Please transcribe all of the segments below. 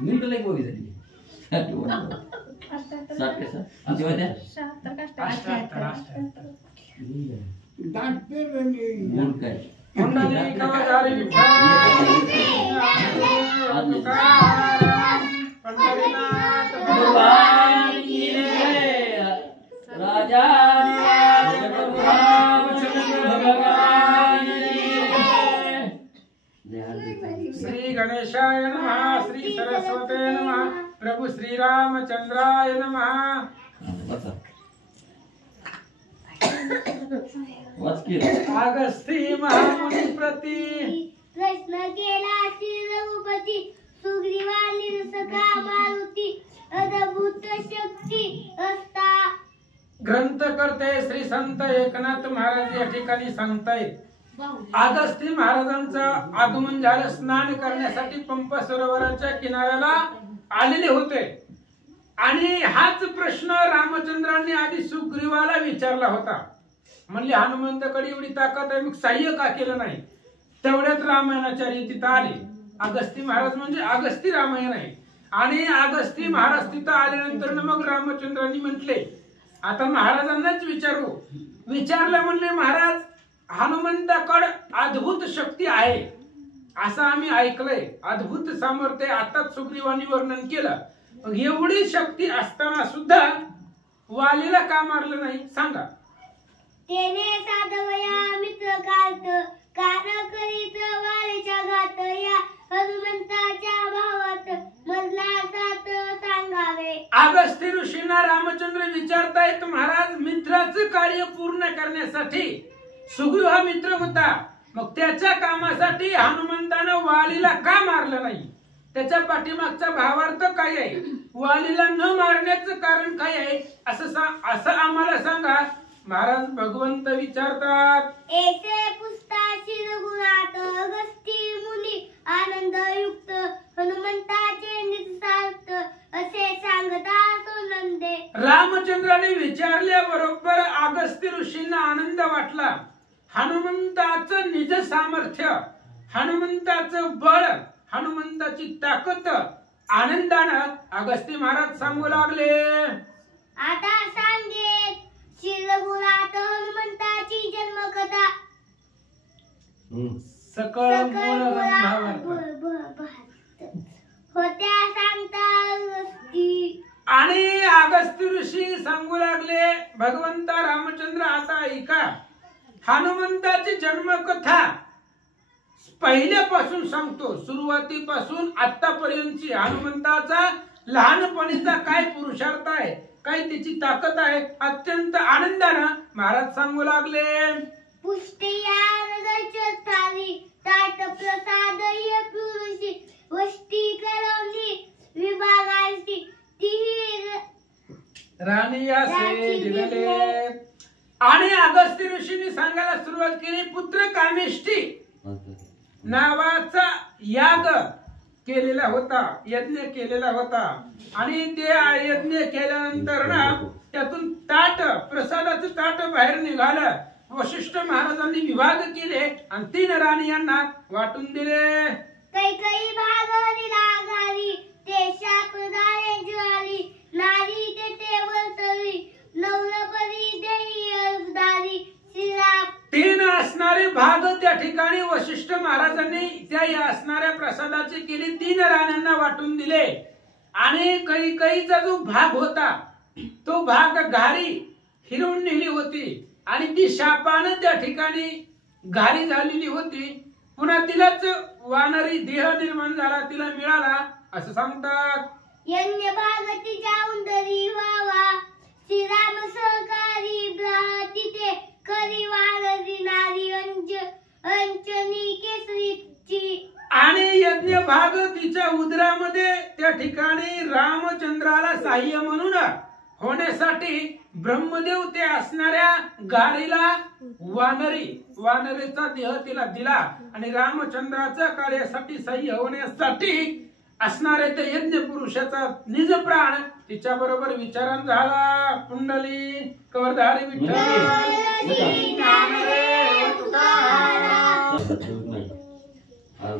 Minute लई बोली झाली सात के सात किती होत्या 78 मूळ काय राजा श्री गणेशाय नमः श्री सरस्वते नमः प्रभु श्री रामचंद्राय नमः अगस्ती महामुनी प्रति प्रश्न केला श्री रघुपती सुग्रीवानी सखा मारुती अद्भुत शक्ती असता ग्रंथ करते श्री संत एकनाथ महाराज या ठिकाणी सांगतायत अगस्ती महाराजांचं आगमन झालं स्नान करण्यासाठी पंप सरोवराच्या किनाऱ्याला आलेले होते आणि हाच प्रश्न रामचंद्रांनी आधी सुग्रीवाला विचारला होता. म्हणले हनुमंताकडे एवढी ताकद आहे मग सहाय्य का केलं नाही. तेवढ्यात रामायणाचार्य तिथं आले. अगस्ती महाराज म्हणजे अगस्ती रामायण आहे आणि अगस्ती महाराज तिथं आल्यानंतर मग रामचंद्रांनी म्हटले आता महाराजांनाच विचारलं म्हणले महाराज हनुमंताकडे अद्भुत शक्ती आहे असं आम्ही ऐकलंय. अद्भुत सामर्थ्य आताच सुग्रीवानी वर्णन केलं. मग एवढी शक्ती असताना सुद्धा वालीला का मारलं नाही सांगा. तेने साधवया मित्र कात कान करीत वालीच्या घात या हनुमंताच्या भावात मधला सात सांगावे. अगस्त्य ऋषींना रामचंद्र विचारतायत महाराज मित्राचं कार्य पूर्ण करण्यासाठी सुग्रीव हा मित्र होता मग त्याच्या कामासाठी हनुमंतानं वालीला का मारलं नाही. त्याच्या पाठीमागचा भावार्थ काय आहे. वालीला न मारण्याचं कारण काय आहे असं आम्हाला सांगा. महाराज भगवंत विचारतात ऐसे पुस्ताची रघुनाथ अगस्ती मुनी आनंदयुक्त हनुमंताचे निस्सार्थ असे सांगता सोनंदे. रामचंद्राने विचारल्याबरोबर अगस्त्य ऋषींना आनंद वाटला. हनुमंताचं निज सामर्थ्य हनुमंताचं बळ हनुमंताची ताकद आनंदानं अगस्त्य महाराज सांगू लागले. आता सांगेत श्री रघुनाथ हनुमंताची जन्मकथा सकळ मूळ होत्या सांगता अगस्ती. आणि अगस्त्य ऋषी सांगू लागले भगवंता रामचंद्र आता ऐका हनुमंताची जन्मकथा पहिल्यापासून सांगतो. सुरुवातीपासून आतापर्यंतची हनुमंताचा लहानपणीचा काय पुरुषार्थ आहे काय त्याची ताकद आहे अत्यंत आनंदानं महाराज सांगू लागले. पुष्टियारी ताट प्रसाद पुरुषी वष्टी करवली विभागाची तीर राणी असे दिले. आणि अगस्त्य ऋषींनी सांगायला सुरुवात केली पुत्र कामेष्टी नावाचा याग केलेला होता यज्ञ केलेला होता आणि ते यज्ञ केल्यानंतर ना त्यातून ताट प्रसादाचं ताट बाहेर निघालं. वशिष्ठ महाराजांनी विभाग केले आणि 3 राणी यांना वाटून दिले. काही भाग दिला घाली ते शापदारे ज्वाली नारी ते वर्तली नवलपरी देई अर्धारी श्रीराम. 3 असणारे भाग त्या ठिकाणी वशिष्ठ महाराजांनी त्या असणाऱ्या प्रसादाचे केले 3 राण्यांना वाटून दिले. आणि कैकेयीचा जो भाग होता तो भाग घारी हिरवून नेली होती आणि ती शापाने त्या ठिकाणी घारी झालेली होती. पुन्हा तिलाच वानरी देह निर्माण झाला तिला मिळाला असं सांगतात. यज्ञ भाग तिच्या उंदरी व्हावा श्रीराम सहकारी तिथे करी वानरी नारी अंजनी केसरीची. आणि यज्ञ भाग तिच्या उदरामध्ये त्या ठिकाणी रामचंद्राला सहाय्य म्हणून होण्यासाठी ब्रह्मदेव ते असणाऱ्या गाडीला वानरेचा देह तिला दिला आणि रामचंद्राच्या कार्यासाठी सहाय्य होण्यासाठी असणारे ते यज्ञ पुरुषाचा निज प्राण तिच्या बरोबर विचारण झाला. कुंडली कवरधारी विठ्ठल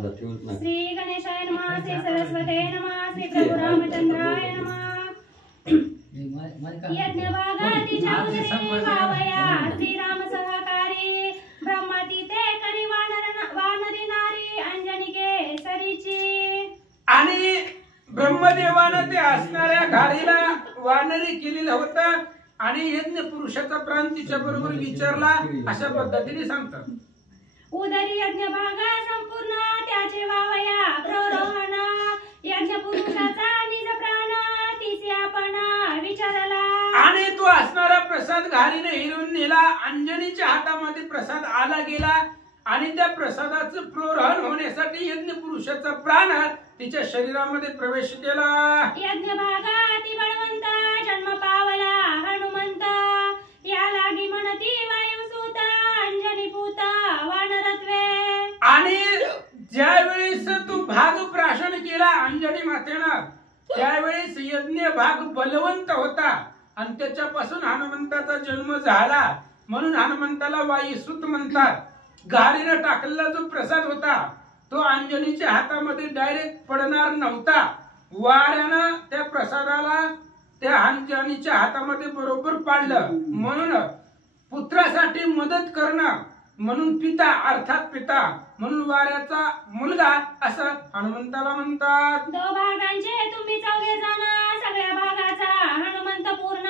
श्री गणेशाय नमः, श्री सरस्वते नमः, श्री प्रभु रामचंद्राय नमः। यज्ञ भागातीच्या उदरी वावया, श्रीराम सहकारी ब्रह्मातीते करी वानरी नारी अंजनी केसरीची। आणि ब्रह्मदेवानं ते असणाऱ्या घारीला वानरी केलेलं होतं आणि यज्ञ पुरुषाचा प्राण तिच्या बरोबर विचारला, अशा पद्धतीने सांगतात। उदरी यज्ञ भागा संपूर्ण त्याचे वावया प्रोरोहण, यज्ञ पुरुषाचा निज प्राण तिचे आपण विचारला। आणि तो असणारा प्रसाद घारीने हिरवून नेला, अंजनीच्या हातामध्ये प्रसाद आला गेला आणि त्या प्रसादाचं प्रोरोहण होण्यासाठी यज्ञ पुरुषाचा प्राण तिच्या शरीरामध्ये प्रवेश केला। यज्ञ भागा ती बळवंत जन्म पावला हनुमंत, या लागी म्हणती वायुसूत अंजनी पूत वानरत्वे। आणि ज्या वेळेस तू भाग प्राशन केला अंजनी मातेनं, त्यावेळेस यज्ञ भाग बलवंत होता आणि त्याच्यापासून हनुमंताचा जन्म झाला, म्हणून हनुमंताला वायुसूत म्हणतात। घारीनं टाकलेला जो प्रसाद होता तो अंजनीच्या हातामध्ये डायरेक्ट पडणार नव्हता, वाऱ्यानं त्या प्रसादाला त्या अंजनीच्या हातामध्ये बरोबर पाडलं। म्हणून पुत्रासाठी मदत करणं म्हणून पिता अर्थात पिता म्हणून वाऱ्याचा मुलगा असं हनुमंताला म्हणतात। दो भागांचे तुम्ही चौघे जण, सगळ्या भागाचा हनुमंत पूर्ण,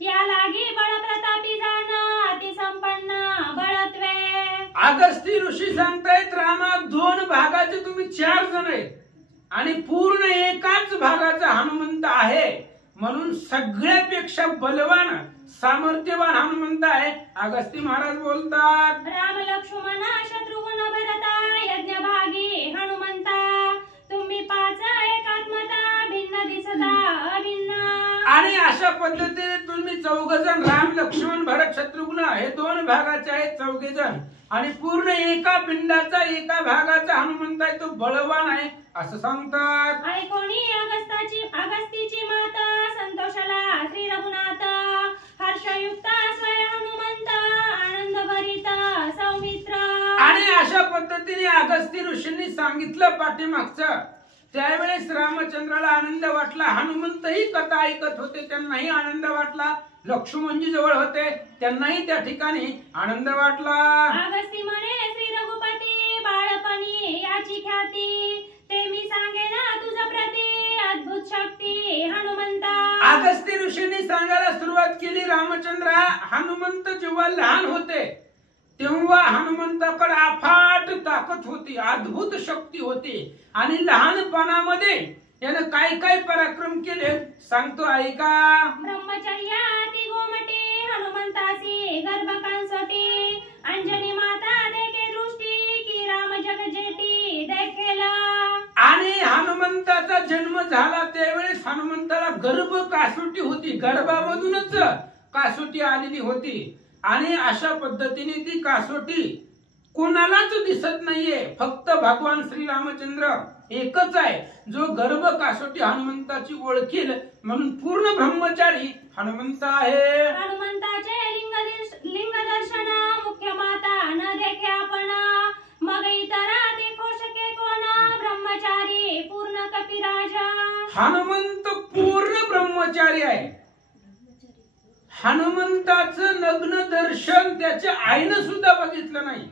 या लागी बळ प्रतापी जाण अति संपन्न बळत्वे। अगस्ती ऋषी सांगतायत रामा, 2 भागाचे तुम्ही 4 जण आहेत आणि पूर्ण एकाच भागाचा हनुमंत आहे, म्हणून सगळ्यापेक्षा बलवान सामर्थ्यवान हनुमंत आहे। अगस्ती महाराज बोलतात, राम लक्ष्मण शत्रुघ्न भरता यज्ञ भागी हनुमंता, तुम्ही 5 एकात्मता भिन्न दिसता अभिन्न। आणि अशा पद्धतीने तुम्ही 4 जण, राम लक्ष्मण भरत शत्रुघ्न हे 2 भागाचे आहेत 4 जण, आणि पूर्ण एका पिंडाचा एका भागाचा हनुमंत आहे, तो बळवान आहे असं सांगतात। ऐकोणी अगस्तीची माता संतोषाला श्री रघुनाथ, हर्षयुक्त स्वय हनुमंत आनंद भरित सौमित्र। आणि अशा पद्धतीने अगस्ती ऋषींनी सांगितलं पाठीमागचं, त्यावेळेस रामचंद्राला आनंद वाटला, हनुमंतही कथा ऐकत होते त्यांनाही आनंद वाटला, लक्ष्मणजी जवळ होते त्यांनाही त्या ठिकाणी आनंद वाटला। अगस्ती म्हणे श्री रघुपती बाळपणी याची ख्याती, ते मी सांगे ना तुझ प्रती अद्भुत शक्ती हनुमंता। अगस्ती ऋषींनी सांगायला सुरुवात केली, रामचंद्र हनुमंत जेव्हा लहान होते तेव्हा हनुमंताकडे अफाट ताकद होती, अद्भुत शक्ती होती, आणि लहानपणामध्ये यानं काय काय पराक्रम केले सांगतो ऐका। ब्रह्मचर्याती गोमटी हनुमंतासी गर्भकांसोटी, अंजनी माता देखे दृष्टी की राम जगजेटी देखेला। आणि हनुमंताचा जन्म झाला त्यावेळेस हनुमंताला गर्भ कासोटी होती, गर्भामधूनच कासोटी आलेली होती, आणि अशा पद्धतीने ती कासोटी कोणालाच दिसत नाहीये, फक्त भगवान श्री रामचंद्र एकच आहे जो गर्भ कासोटी हनुमंताची ओळखेल, म्हणून पूर्ण ब्रह्मचारी हनुमंत आहे। हनुमंताचे लिंग दर्शन मुख्य माता न देखे आपण, मग इतरा देखो शके कोण ब्रह्मचारी पूर्ण कपिराजा। हनुमंत पूर्ण ब्रह्मचारी आहे, हनुमंताचं नग्न दर्शन त्याच्या आईनं सुद्धा बघितलं नाही,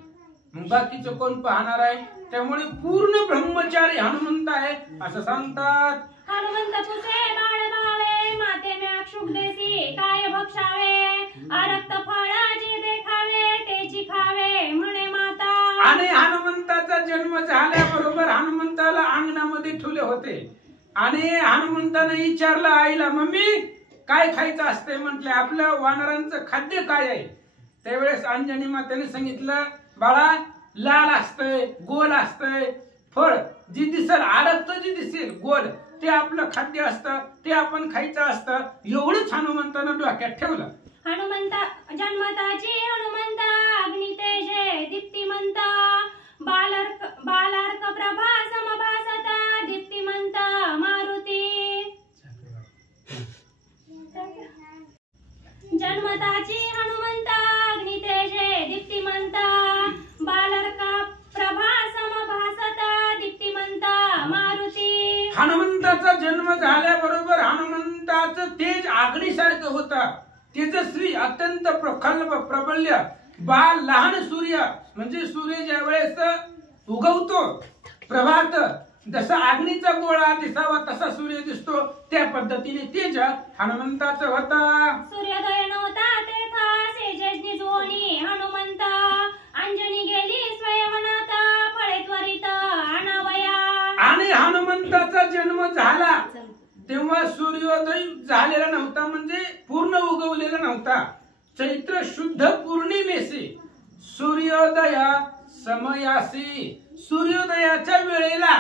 मग बाकीचं कोण पाहणार आहे, त्यामुळे पूर्ण ब्रह्मचारी हनुमंत आहे असं सांगतात। हनुमंत पुसे बाळ भावे माते म्या क्षुक देसी काय भक्षावे, अरक्त फळ जे देखावे तेची खावे म्हणे माता। आणि हनुमंताचा जन्म झाल्याबरोबर हनुमंताला अंगणामध्ये ठेवले होते, आणि हनुमंताने विचारलं आईला, मम्मी काय खायचं असते म्हटले, आपल्या वानरांचं खाद्य काय आहे? त्यावेळेस अंजनी मातेने सांगितलं, बाळा लाल असतंय, गोल असतंय, फळ जी दिसेल आडत जी दिसेल गोल ते आपलं खाद्य असतं, ते आपण खायचं असतं, एवढंच हनुमंतानं डोक्यात ठेवलं। हनुमंत जन्मताची हनुमंत अग्नि तेजे दीप्तिमंत, बालार्क प्रभा समभासता दीप्तिमंत मारुती। जन्मताची हनुमंत अग्नि तेजे दीप्तिमंत, बालार्क प्रभा समभासता हनुमंताचा जन्म झाल्याबरोबर हनुमंताचं तेज आगीसारखं होतं, तेजस्वी, अत्यंत प्रबल्य, बाल लहान सूर्य, म्हणजे सूर्य ज्या वेळेस उगवतो प्रभात, जसा अग्नीचा गोळा दिसावा तसा सूर्य दिसतो, त्या पद्धतीने तेज हनुमंताचं होता. सूर्योदय नव्हता तेथा सेजनी जोनी हनुमंत, अंजनी गेली स्वयंवनात, फळे त्वरित आणावया. आणि हनुमंताचा जन्म झाला तेव्हा सूर्योदय झालेला नव्हता, म्हणजे पूर्ण उगवलेला नव्हता. चैत्र शुद्ध पौर्णिमेसी सूर्योदय समयासी, सूर्योदयाच्या वेळेला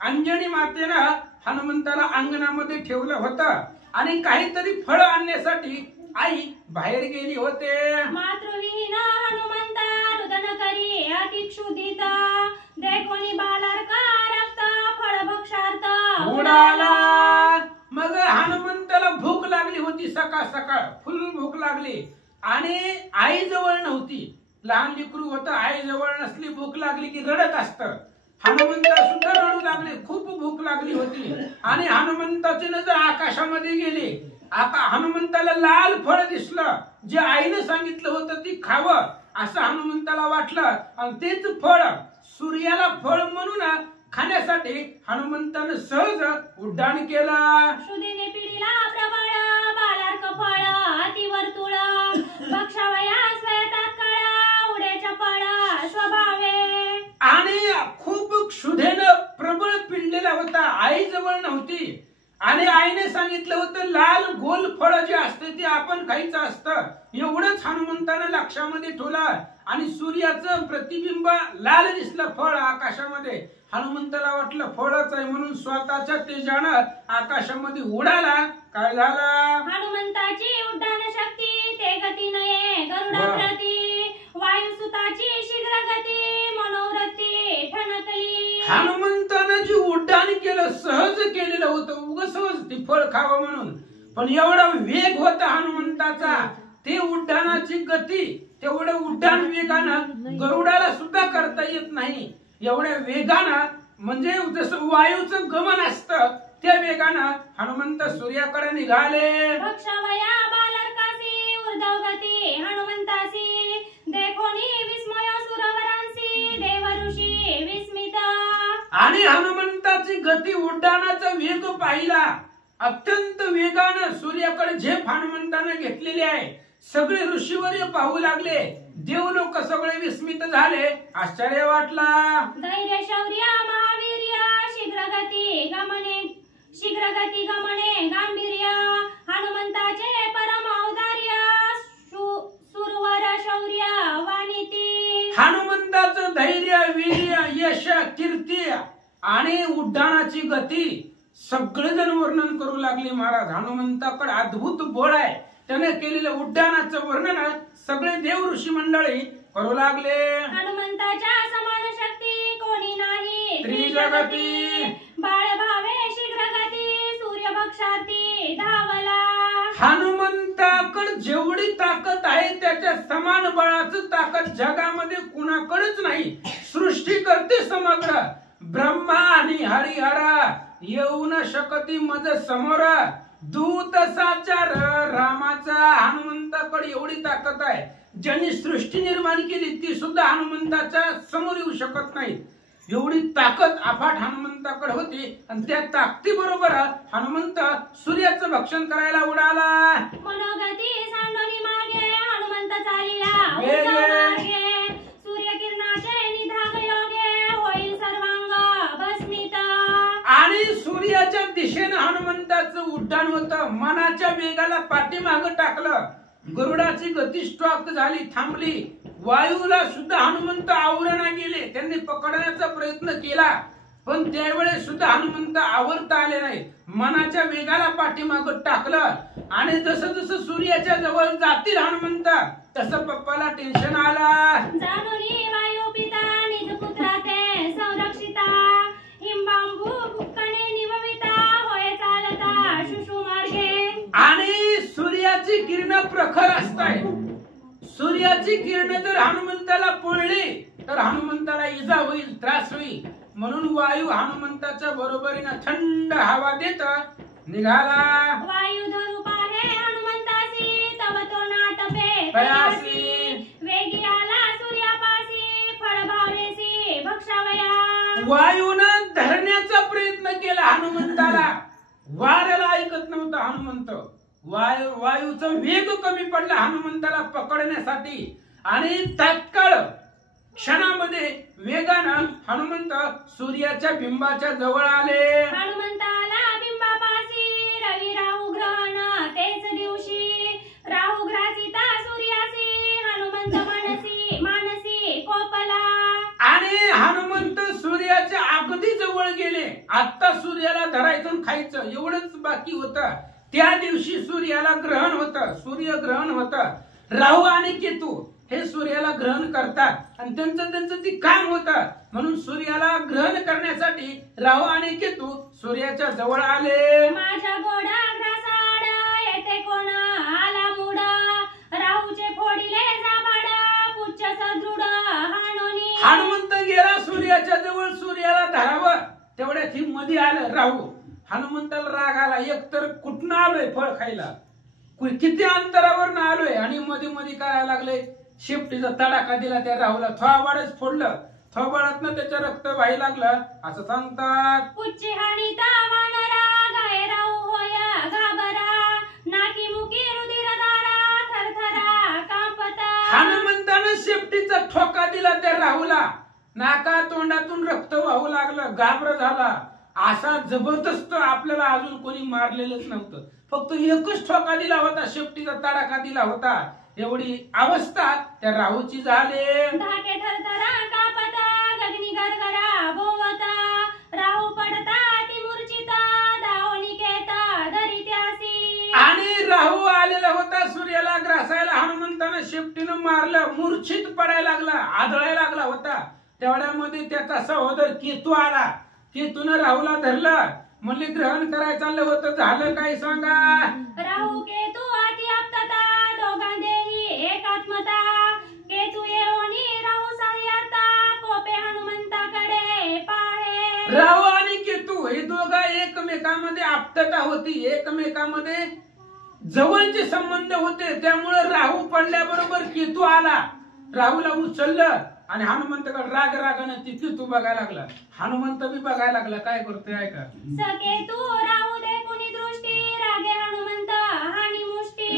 अंजनी मातेनं हनुमंताला अंगणामध्ये ठेवलं होतं आणि काहीतरी फळ आणण्यासाठी आई बाहेर गेली होते. मातृविहीन हनुमंता रुदन करी अतिक्षुदित, देखोनी बालर्का रक्त फळ भक्षार्थ उडाला. मग हनुमंताला भूक लागली होती, सकाळ सकाळ फुल भूक लागली आणि आई जवळ नव्हती. लहान लेकरू होतं, आई जवळ नसली, भूक लागली की रडत असतं. हनुमंता सुद्धा रडू लागले, खूप भूक लागली होती आणि हनुमंताची नजर आकाशामध्ये गेली. हनुमंताला लाल फळ दिसलं, जे आईने सांगितलं होतं ती खावं असं हनुमंताला वाटलं आणि तेच फळ सूर्याला फळ म्हणून खाण्यासाठी हनुमंतानं सहज उड्डाण केलं. शुद्धीने पिढीला प्रबळ बालार्क फळ अतिवर्तुळ, भक्षावया स्वयतात कळ उड्याच्या फळ स्वभावे. आणि खूप क्षुधेनं प्रबळ पिळलेला होता, आई जवळ नव्हती आणि आईने सांगितलं होतं लाल गोल फळ जे असते ते आपण खायचं असतं. एवढंच हनुमंतानं लक्षामध्ये ठेवलं आणि सूर्याचं प्रतिबिंब लाल दिसलं फळ आकाशामध्ये. हनुमंताला वाटलं फळच आहे म्हणून स्वतःच्या तेजानं आकाशामध्ये उडाला. काय झालं? हनुमंताची उड्डाण शक्ती ते गती नये गरुडाप्रती, वायुसुताची शीघ्र गती मनोवृत्ती ठणकली. हनुमंतानं जी उड्डाण केलं सहज केलेलं होतं, उग सहज ती फळ खावं म्हणून, पण एवढा वेग होता हनुमंताचा, ते उड्डाणाची गती तेवढं उड्डाण वेगानं गरुडाला सुद्धा करता येत नाही. एवढ्या वेगानं म्हणजे जसं वायूचं गमन असतं त्या वेगानं हनुमंत सूर्याकडे निघाले. भक्षावया बालर्कासी ऊर्ध्व गती हनुमंतासी, देखोनी विस्मय सुरवरांसी देव ऋषी विस्मित. आणि हनुमंताची गती उड्डाणाचा वेग पाहिला, अत्यंत वेगानं सूर्याकडे झेप हनुमंतानं घेतलेली आहे. सगळे ऋषीवर्य पाहू लागले, देव लोक सगळे विस्मित झाले, आश्चर्य वाटला. धैर्य शौर्य महावीर्य शीघ्र गती गमने गांभीर्य, हनुमंताचे परम औदार्य सुरवर शौर्य वाणिती. हनुमंताचं धैर्य, वीर्य, यश, कीर्ती आणि उड्डाणाची गती सगळेजण वर्णन करू लागले. महाराज हनुमंताकडे अद्भुत बळ आहे, त्याने केलेलं उड्डाणाचं वर्णन सगळे देव ऋषी मंडळी करू लागले. हनुमंताच्या समान शक्ती कोणी नाही त्रिजगती, बाळ भावे शीघ्र गती सूर्य भक्षार्थी धावला. हनुमंताकडे जेवढी ताकद आहे त्याच्या समान बळाचं ताकद जगामध्ये कुणाकडेच नाही. सृष्टी करते समग्र ब्रह्मा आणि हरिहरा, येऊ न शकती मज समोर दूत साचार रामाचा. हनुमंताकडे एवढी ताकद आहे, ज्यांनी सृष्टी निर्माण केली ती सुद्धा हनुमंताच्या समोर येऊ शकत नाही. एवढी ताकद अफाट हनुमंताकडे होती आणि त्या ताकदी बरोबर हनुमंत सूर्याचं भक्षण करायला उडाला. मनोगती सांडोनी मागे हनुमंत चालिला उद्धारागे, सूर्यकिरणाचे निधाग योगे होईल सर्वांग भस्मित. आणि सूर्याच्या दिशेने हनुमंताचं उड्डाण होतं. मनाच्या वेगाला पाठीमागं टाकलं, गरुडाची गती स्टॉप झाली, थांबली. वायूला सुद्धा हनुमंत आवरणा गेले, त्यांनी पकडण्याचा प्रयत्न केला पण त्यावेळेस सुद्धा हनुमंत आवरता आले नाही. मनाच्या वेगाला पाठीमागं टाकलं आणि जसं जसं सूर्याच्या जवळ जातील हनुमंत तसं पप्पाला टेन्शन आला. जाणोनी वायू पिता निज पुत्राते संरक्षिता, हिंबांबू भुक्कणे निवविता होय चालता शुशु मार्गे. आणि सूर्याची किरण प्रखर असताय, सूर्याची किरण जर हनुमंताला पडली तर हनुमंताला इजा होईल, त्रास होईल. म्हणून वायू हनुमंताच्या बरोबरीनं थंड हवा देत निघाला. वायू धरू पाहे हनुमंतासी तव तो नाटपे पयासी. वेगी आला सूर्यापासी फळ भावेसी भक्षावया. वायूनं धरण्याचा प्रयत्न केला हनुमंताला. वाऱ्याला ऐकत नव्हता हनुमंत. वायूचा वेग कमी पडला हनुमंताला पकडण्यासाठी आणि तात्काळ क्षणामध्ये वेगानं हनुमंत सूर्याच्या बिंबाच्या जवळ आले. हनुमंताला बिंबापासी रवी राहू ग्रहण तेच दिवशी. राहू ग्रासिता सूर्यासी हनुमंत मानसी कोपला. आणि हनुमंत सूर्याच्या अगदी जवळ गेले. आता सूर्याला धरायचं खायचं एवढंच बाकी होतं. त्या दिवशी सूर्याला ग्रहण होतं, सूर्यग्रहण होतं. राहू आणि केतू हे सूर्याला ग्रहण करतात आणि त्यांचं ते काम होतं. म्हणून सूर्याला ग्रहण करण्यासाठी राहू आणि केतू सूर्याच्या जवळ आले. माझ्या गोडा ग्रासाड येथे कोण आला मूड. राहूचे फोडिले जाभाड पुच्छ सदृढ हाणोनी. हनुमंत गेला सूर्याच्या जवळ सूर्याला धरावं. तेवढ्यात ही मध्ये आलं राहू. हनुमंताला राग आला. एकतर कुठनं आलोय फळ खायला, किती अंतरावर आलोय आणि मध्ये मध्ये करायला लागले. शेपटीचा तडाखा दिला त्या राहूला. थोबाडच फोडलं. थोबाडातनं त्याचं रक्त व्हायला लागलं असं सांगतात. पुच्ची हाणीता वानरा गाय राहू होय घाबरा. नाकी मुकी रुधिरधारा थरथरा कापता. हनुमंतानं शेपटीचा ठोका दिला त्या राहूला. नाका तोंडातून रक्त वाहू लागलं. घाबर झाला. असा जबरदस्त आपल्याला अजून कोणी मारलेलंच नव्हतं. फक्त एकच ठोका दिला होता, शेपटीचा तडाखा दिला होता. एवढी अवस्था त्या राहूची झाली. धाके थरथरा कापता गगनी गरगरा भोवता. राहू पडता ती मूर्छिता दावणिकेता धरित्यासी. आणि राहू आलेला होता सूर्याला ग्रासायला. हनुमंतानं शेपटीनं मारलं. मूर्छित पडायला लागला, आदळायला लागला होता. तेवढ्यामध्ये त्याचा सहोदर केतू आला. केतून राहूला धरलं. म्हणले ग्रहण करायचं चाललं होतं, झालं काय सांगा. राहू केतू अति आप्तता दोघांदेही एकात्मता. केतू येऊनी राहू साह्यार्था कोपे हनुमंताकडे पाहे. राहू आणि केतू हे दोघा एकमेकांमध्ये आप्तता होती, एकमेकांमध्ये जवळचे संबंध होते. त्यामुळे राहू पडल्याबरोबर केतू आला. राहूला उचललं आणि हनुमंताकडे राग रागानं ती केतू बघायला लागला. हनुमंत बी बघायला लागला. काय करतोय ऐका. सकेतू राहू दे कुणी दृष्टी रागे हनुमंत हानी मुष्टी.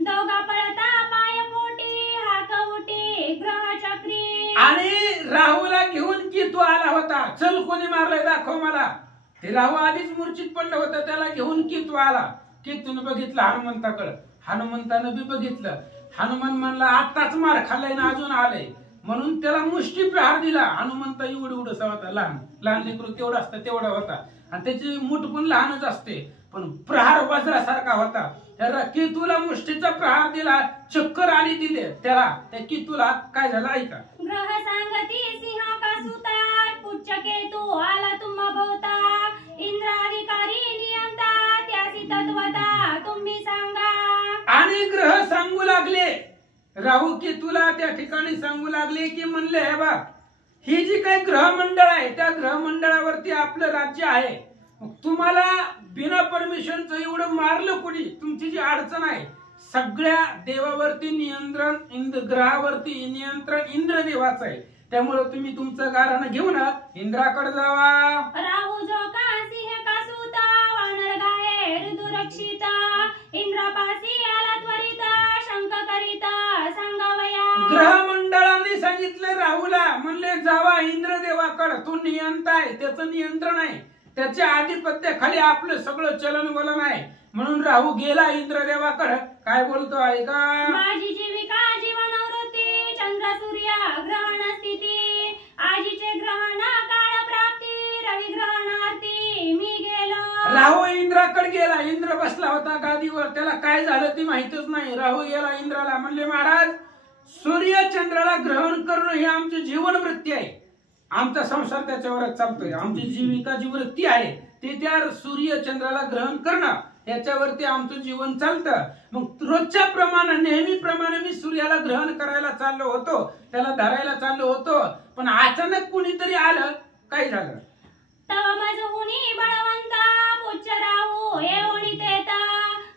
दोघा पळता पाय पोटी हाक उटी ग्रह चक्री. आणि राहूला घेऊन केतू आला होता. चल कोणी मारलंय दाखव मला. ते राहू आधीच मूर्छित पडलं होतं. त्याला घेऊन केतू आला. केतून बघितलं हनुमंताकडे. हनुमंतानं बी बघितलं. हनुमान म्हणला आताच मार खाल्लाय ना अजून आलंय. म्हणून त्याला मुष्टी प्रहार दिला. हनुमंत एवढा होता. लहान लहान लेकरू केवढा असतं तेवढा होता. आणि त्याची मूठ पण लहानच असते. पण प्रहार वज्रासारखा होता. त्याला केतूला मुष्टीचा प्रहार दिला. चक्कर आली दिले त्याला. त्या केतूला काय झालं ऐका. ग्रह सांगती सिंह का सुता पुच्छ केतू आला तुम्हा भोवता. इंद्र अधिकारी नियंता त्यासी तत्वता तुम्ही सांगा. आणि ग्रह सांगू लागले. राहू केतूला त्या ठिकाणी सांगू लागले की म्हणले हे बघ, ही जी काही ग्रहमंडळ आहे त्या ग्रहमंडळावरती आपलं राज्य आहे. मग तुम्हाला बिना परमिशनचं एवढं मारलं कुणी. तुमची जी अडचण आहे सगळ्या देवावरती नियंत्रण ग्रहावरती नियंत्रण इंद्रदेवाचं आहे. त्यामुळे तुम्ही तुमचं गाराणं घेऊन इंद्राकडे जावा. राहू जो का सिंह का सुता वानर गाये ऋतुरक्षिता. इंद्रापासी आला त्वरिता शंक करिता सांगावया. ग्रहमंडळाने सांगितलं राहूला. म्हणले जावा इंद्रदेवाकडे. तो नियंता आहे, त्याचं नियंत्रण आहे. त्याच्या आधिपत्याखाली आपलं सगळं चलन वलन आहे. म्हणून राहू गेला इंद्रदेवाकडे. काय बोलतो ऐका. माझी जीविका जीवनवृत्ती चंद्र सूर्य ग्रहण स्थिती. आजीचे ग्रहण काळ प्राप्ती रवी ग्रहणार्थी मी गेलो. राहू इंद्राकडे गेला. इंद्र बसला होता गादीवर. त्याला काय झालं ती माहितच नाही. राहू गेला इंद्राला. म्हणले महाराज, सूर्य चंद्राला ग्रहण करणं ही आमची जीवनवृत्ती आहे. आमचा संसार त्याच्यावरच चालतोय. आमची जीविका जी वृत्ती आहे ते त्या सूर्य चंद्राला ग्रहण करणं याच्यावरती आमचं जीवन चालतं. मग रोजच्या प्रमाणे नेहमीप्रमाणे मी सूर्याला ग्रहण करायला चाललो होतो, त्याला धरायला चाललो होतो. पण अचानक कुणीतरी आलं काय झालं? तव मजहुनी बळवंता पुच्छ राहू येऊनी तेता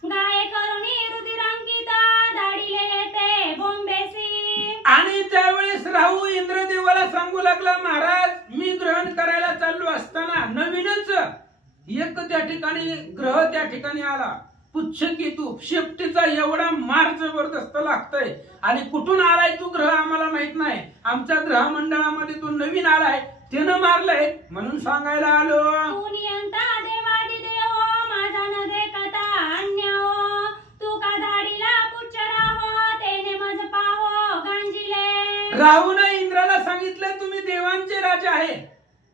गाये करुणी रुधिरांकिता दाढीले येते बोंबेसी. आणि त्यावेळेस राहू इंद्रदेवाला सांगू लागला, महाराज मी ग्रहण करायला चाललो असताना नवीनच एक त्या ठिकाणी ग्रह त्या ठिकाणी आला, पुच्छकेतू. शेपटीचा एवढा मार जबरदस्त लागतोय आणि कुठून आलाय तू ग्रह आम्हाला माहित नाही, आमच्या ग्रह मंडळामध्ये तू नवीन आलाय, त्यानं मारलंय म्हणून सांगायला आलो. तू नियंता देवादिदेव माझा न देखता अन्य हो. तू का धाडीला पुच्छ राहो तेने मज पाहो गांजिले. राहून इंद्राला सांगितलं तुम्ही देवांचे राजा आहे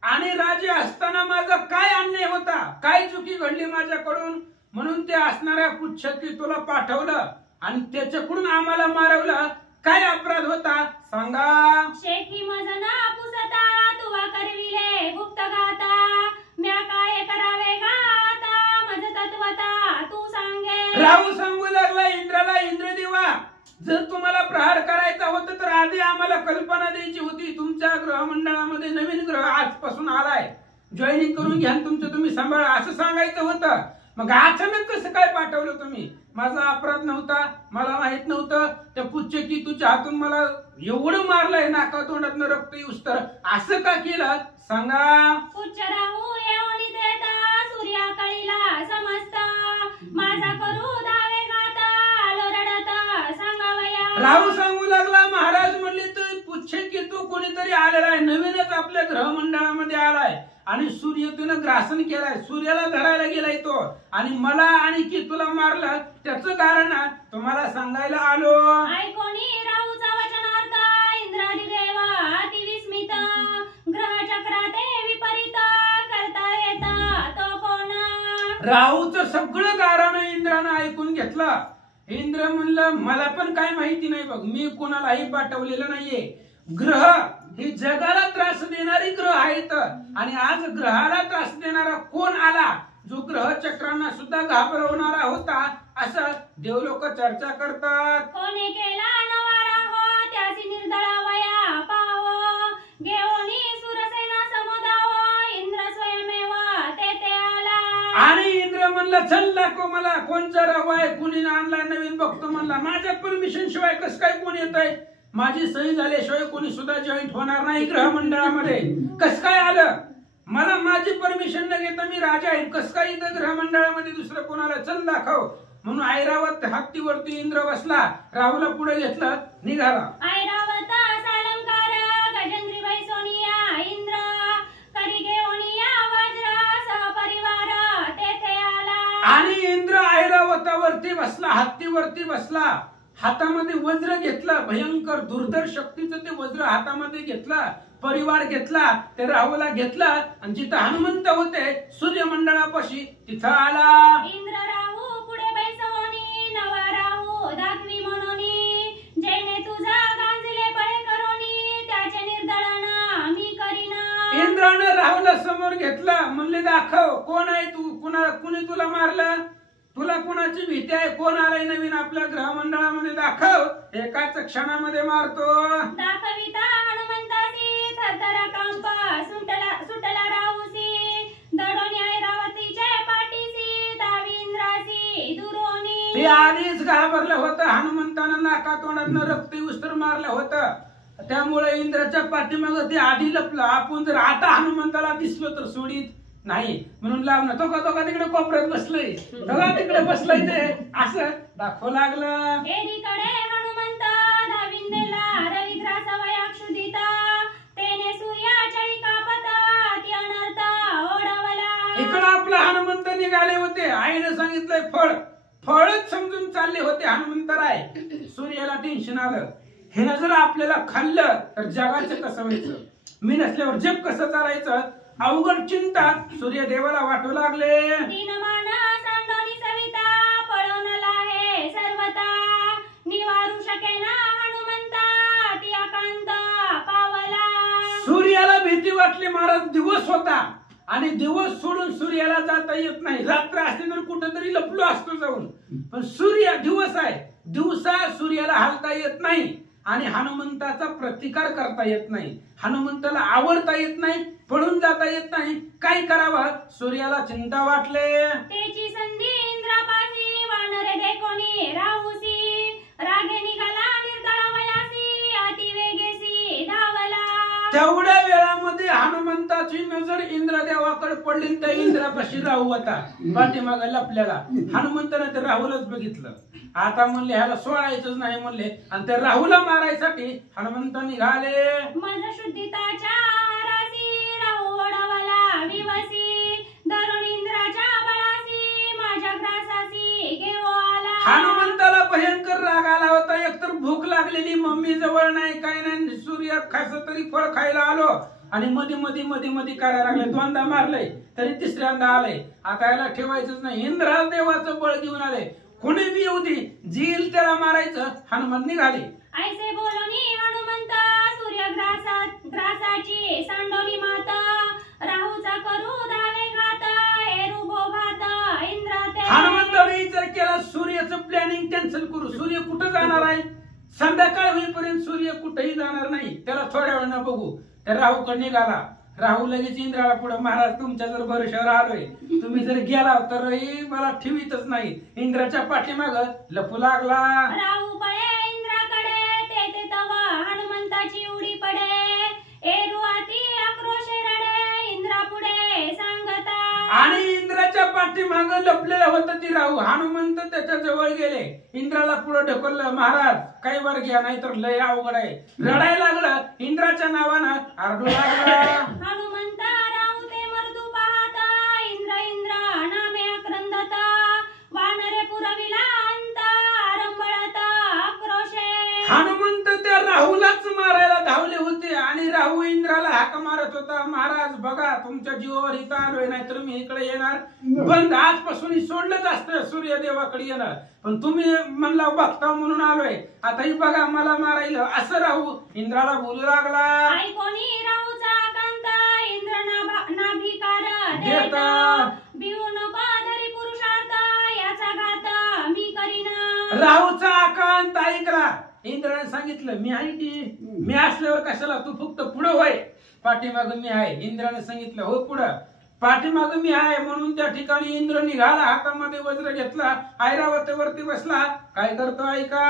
आणि राजे असताना माझा काय अन्याय होता, काय चुकी घडली माझ्याकडून, म्हणून ते असणाऱ्या पुच्छकेतूला पाठवलं आणि त्याच्याकडून आम्हाला मारवलं. काय अपराध होता सांगा? शेखी मजना पुसता तुवा करविले गुप्त गाता म्या काय करावे गाता मज तत्वता तू सांगे. राहू सांगू लागला इंद्राला, इंद्रदेवा जर तुम्हाला प्रहार करायचा होता तर आधी आम्हाला कल्पना द्यायची होती. तुमच्या ग्रहमंडळामध्ये नवीन ग्रह आजपासून आलाय, जॉईनिंग करून घ्या, तुमचं तुम्ही सांभाळा असं सांगायचं होतं. मग अचानक कसं काय पाठवलं तुम्ही? माझा अपराध नव्हता, मला माहित नव्हतं. त्या पुच्छकेतूच्या हातून मला एवढं मारलंय, नाका तोंडातनं रक्त येऊस तर असं का केलं सांगा? पुच्छ राहू येऊनी देता सूर्याकळीला समजता माझा करू दावे गाता आलो रडता सांगावया. राहू सांगू लागला, महाराज म्हणले तर पुच्छकेतू कोणीतरी आलेला आहे, नवीनच आपल्या ग्रहमंडळामध्ये आलाय आणि सूर्यतेनं ग्रासन केलाय, सूर्याला धरायला गेलाय तो आणि मला आणि केतूला मारलं. त्याचं कारण तुम्हाला सांगायला आलो. ऐकोनी राहूचा वचनार्थ इंद्रादिदेव अतिविस्मित ग्रह चक्राते विपरीत करता येता तो कोण. राहूचं सगळं कारण इंद्रानं ऐकून घेतलं. इंद्र म्हणलं मला पण काय माहिती नाही बघ, मी कोणालाही पाठवलेलं नाहीये. ग्रह हे जगाला त्रास देणारी ग्रह आहेत आणि आज ग्रहाला त्रास देणारा कोण आला, जो ग्रह चक्रांना सुद्धा घाबरवणारा होता, असं देवलोक चर्चा करतात. कोणे केला नवारा हो त्याची निर्दळावया पाहो घेऊनी सुरसेना समुदाव इंद्र स्वयमेव तेथे आला. आणि इंद्र म्हणलं चल दाखव मला कोणचा राहू आहे, कुणी आणला नवीन बघतो म्हणला. माझ्या परमिशन शिवाय कस काय कोण येत आहे, माझी सही झाल्याशिवाय कोणी सुद्धा जॉईंट होणार नाही ग्रह मंडळामध्ये. कस काय आलं, मला माझी परमिशन न घेता मी राजा आहे, कस काय इथं ग्रह मंडळामध्ये दुसरं कोणाला, चल दाखव. म्हणून ऐरावत हत्तीवरती इंद्र बसला, राहूला पुढे घेतलं, निघाला. ऐरावत सालंकार गजेंद्री वैसोनिया इंद्र करी घेऊनिया वज्र सहपरिवार तेथे आला. आणि इंद्र ऐरावतावरती बसला, हत्तीवरती बसला, हातामध्ये वज्र घेतला, भयंकर दुर्धर शक्तीचं ते वज्र हातामध्ये घेतला, परिवार घेतला, ते राहूला घेतला आणि जिथं हनुमंत होते सूर्यमंडळापाशी तिथं आला. इंद्र राहू पुढे बैसवणी नवा राहू दाखवी म्हणूनी जेणे तुझा गांजले बळे करोनी त्याचे निर्दळन मी करीना. इंद्राने राहूला समोर घेतला, म्हणले दाखव कोण आहे तू, कुणी तुला मारलं, तुला कुणाची भीती आहे, कोण आलाय नवीन आपल्या ग्रहमंडळामध्ये, दाखव. एकाच क्षणामध्ये मारतो. दाखविता हनुमंतासी थरथरा कंप सुटला राहूसी दडोनी ऐरावतीचे पाठीसी दावी इंद्रासी दुरोनी. ते आधीच घाबरलं होतं, हनुमंतानं नाका तोंडातनं रक्त उस्तर मारलं होतं, त्यामुळे इंद्राच्या पाठीमाग ते आधी लपलं. आपण जर आता हनुमंताला दिसलो तर सोडीत नाही, म्हणून लावणं तो का तिकडे कोपऱ्यात बसलंय, तिकडे बसलंय, ते असं दाखवू लागलं. एकीकडे हनुमंत धाविंदेला रविद्रा सवयाक्षुदिता तेने सूर्या चळी कापता ती अनर्थ ओढवला. इकडं आपला हनुमंत निघाले होते, आईने सांगितलंय फळच समजून चालले होते हनुमंतराय. सूर्याला टेन्शन आलं, हे जर आपल्याला खाल्लं तर जगाचं कसं व्हायचं, मी नसल्यावर जग कसं चालायचं, अवघड चिंता सूर्यदेवाला वाटू लागले. दीनमान सांडोनी सविता पळून लाहे सर्वता निवारू शकेना हनुमंता ती अकांत पावला. सूर्याला भीती वाटली, महाराज दिवस होता आणि दिवस सोडून सूर्याला जाता येत नाही, रात्र असते तर कुठेतरी लपलो असतो जाऊन, पण सूर्य दिवस आहे, दिवसा सूर्याला हालता येत नाही आणि हनुमंताचा प्रतिकार करता येत नाही, हनुमंताला आवडता येत नाही, पळून जाता येत नाही, काय करावं? सूर्याला चिंता वाटले. त्याची संधी इंद्रापाशी वानरे देखोनी राहुसी रागे निघाला निर्दळ वयासी अति वेगेसी धावला. तेवढ्या वेळामध्ये हनुमंताची नजर इंद्रदेवाकडे पडली. त्या इंद्रापाशी राहू होता पाठीमाग लपल्याला. हनुमंताने ते राहुलच बघितलं. आता म्हणले ह्याला सोडायचंच नाही म्हणले आणि त्या राहुला मारायसाठी हनुमंत निघाले. मज शुद्धिताच्या रासी राहू ओढवला विवसी धरून इंद्राच्या बळासी माझ्या ग्रासासी घेऊ आला. हनुमंताला भयंकर राग आला होता. एकतर भूक लागलेली, मम्मी जवळ नाही, काय नाही, सूर्य खास तरी फळ खायला आलो आणि मध्ये मध्ये मध्ये मध्ये करायला लागले. दोनदा मारलंय तरी तिसऱ्यांदा आलंय. आता याला ठेवायचंच नाही. इंद्रा देवाचं बळ घेऊन आले. कोणी बी येऊ दे, जील त्याला मारायचं. हनुमान निघाले. ऐसे बोलणी हनुमंत सूर्य ग्रासाची सांडोली मात राहूचा करू धावे घात हेरू भात इंद्र ते. हनुमंताने विचार केला सूर्याचं प्लॅनिंग कॅन्सल करू. सूर्य कुठं जाणार आहे? संध्याकाळ होईपर्यंत सूर्य कुठेही जाणार नाही. त्याला थोड्या वेळानं बघू. त्या राहूकडे निघाला. राहू लगेच इंद्राला पुढे, महाराज तुमच्या जर भरोशावर आलोय, तुम्ही जर गेला तर मला ठेवीतच नाही. इंद्राच्या पाठीमाग लपू लागला. राहू पळे इंद्राकडे ते तवा हनुमंताची उडी पडे एरू अति आक्रोशे रडे इंद्रा पुढे सांगता. आणि इंद्राच्या पाठीमाग लपलेलं होतं ती राहू. हनुमंत त्याच्या जवळ गेले. इंद्राला पुढे ढकललं. महाराज काही वर घ्या नाही तर लय अवघड आहे. रडायला लागलं. इंद्राच्या नावानं आरडू लागला. हनुमंत राहू ते मर्दू पाहता इंद्र इंद्र नामे आक्रंदत वानरे पुरविला अंत आरंभळत आक्रोशे. हनुमंत त्या राहूलाच मारायला धावले होते आणि राहू इंद्राला हाक मारत होता. महाराज बघा तुमच्या जीवावर इथं आलोय, नाहीतर मी इकडे येणार बंद. आजपासून सोडलंच असतं सूर्यदेवाकडे येणार, पण तुम्ही म्हणला बघता म्हणून आलोय. आताही बघा मला मारायला. असं राहू इंद्राला बोलू लागला. ऐकोनी राहूचा कांत इंद्र नाभिकार देता. बिऊ नको धरी पुरुषार्थ याचा घात मी करीन. राहूचा आकांत ऐकला. इंद्राने सांगितलं मी आहे की, मी असल्यावर कशाला तू फक्त पुढं होय, पाठीमाग मी आहे. इंद्राने सांगितलं हो पुढं, पाठीमाग मी आहे. म्हणून त्या ठिकाणी इंद्र निघाला. हातामध्ये वज्र घेतला. ऐरावतीवरती बसला. काय करतो ऐका.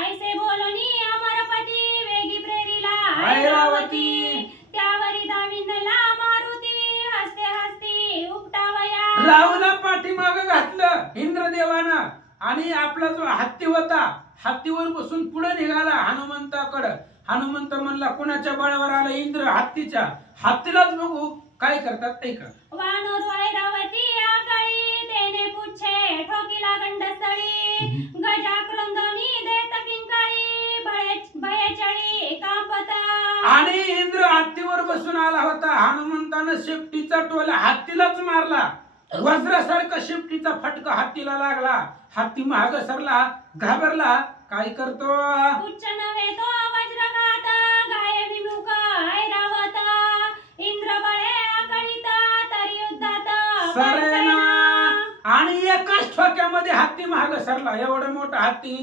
ऐसे बोलणी अमरपती वेगी प्रेरिला ऐरावती. त्यावरी दाविंदला मारुती हसते हसते उपटावया. राहुला पाठीमाग घातलं इंद्रदेवानं आणि आपला जो हत्ती होता हत्तीवर बसून पुढे निघाला हनुमंताकडं. हनुमंत म्हणला कुणाच्या बळावर आला? इंद्र हत्तीच्या. हत्तीलाच बघू काय करतात ऐका. वानर ऐरावती आकाळी तेने पुच्छे ठोकीला गंडस्थळी गजाक्रंदनी देत किंकाळी भयचळी कांपता. आणि इंद्र हत्तीवर बसून आला होता. हनुमंतानं शेपटीचा टोला हत्तीलाच मारला. वज्रासारखा शेपटीचा फटका हत्तीला लागला. हत्ती महाग सरला, घाबरला. काय करतो. उच्च नव्हे तो वज्रघात गाय विमुख ऐरावत इंद्र बळे आकळीत तरी युद्धात सरेना. आणि एकाच ठोक्यामध्ये हत्ती महाग सरला. एवढा मोठा हत्ती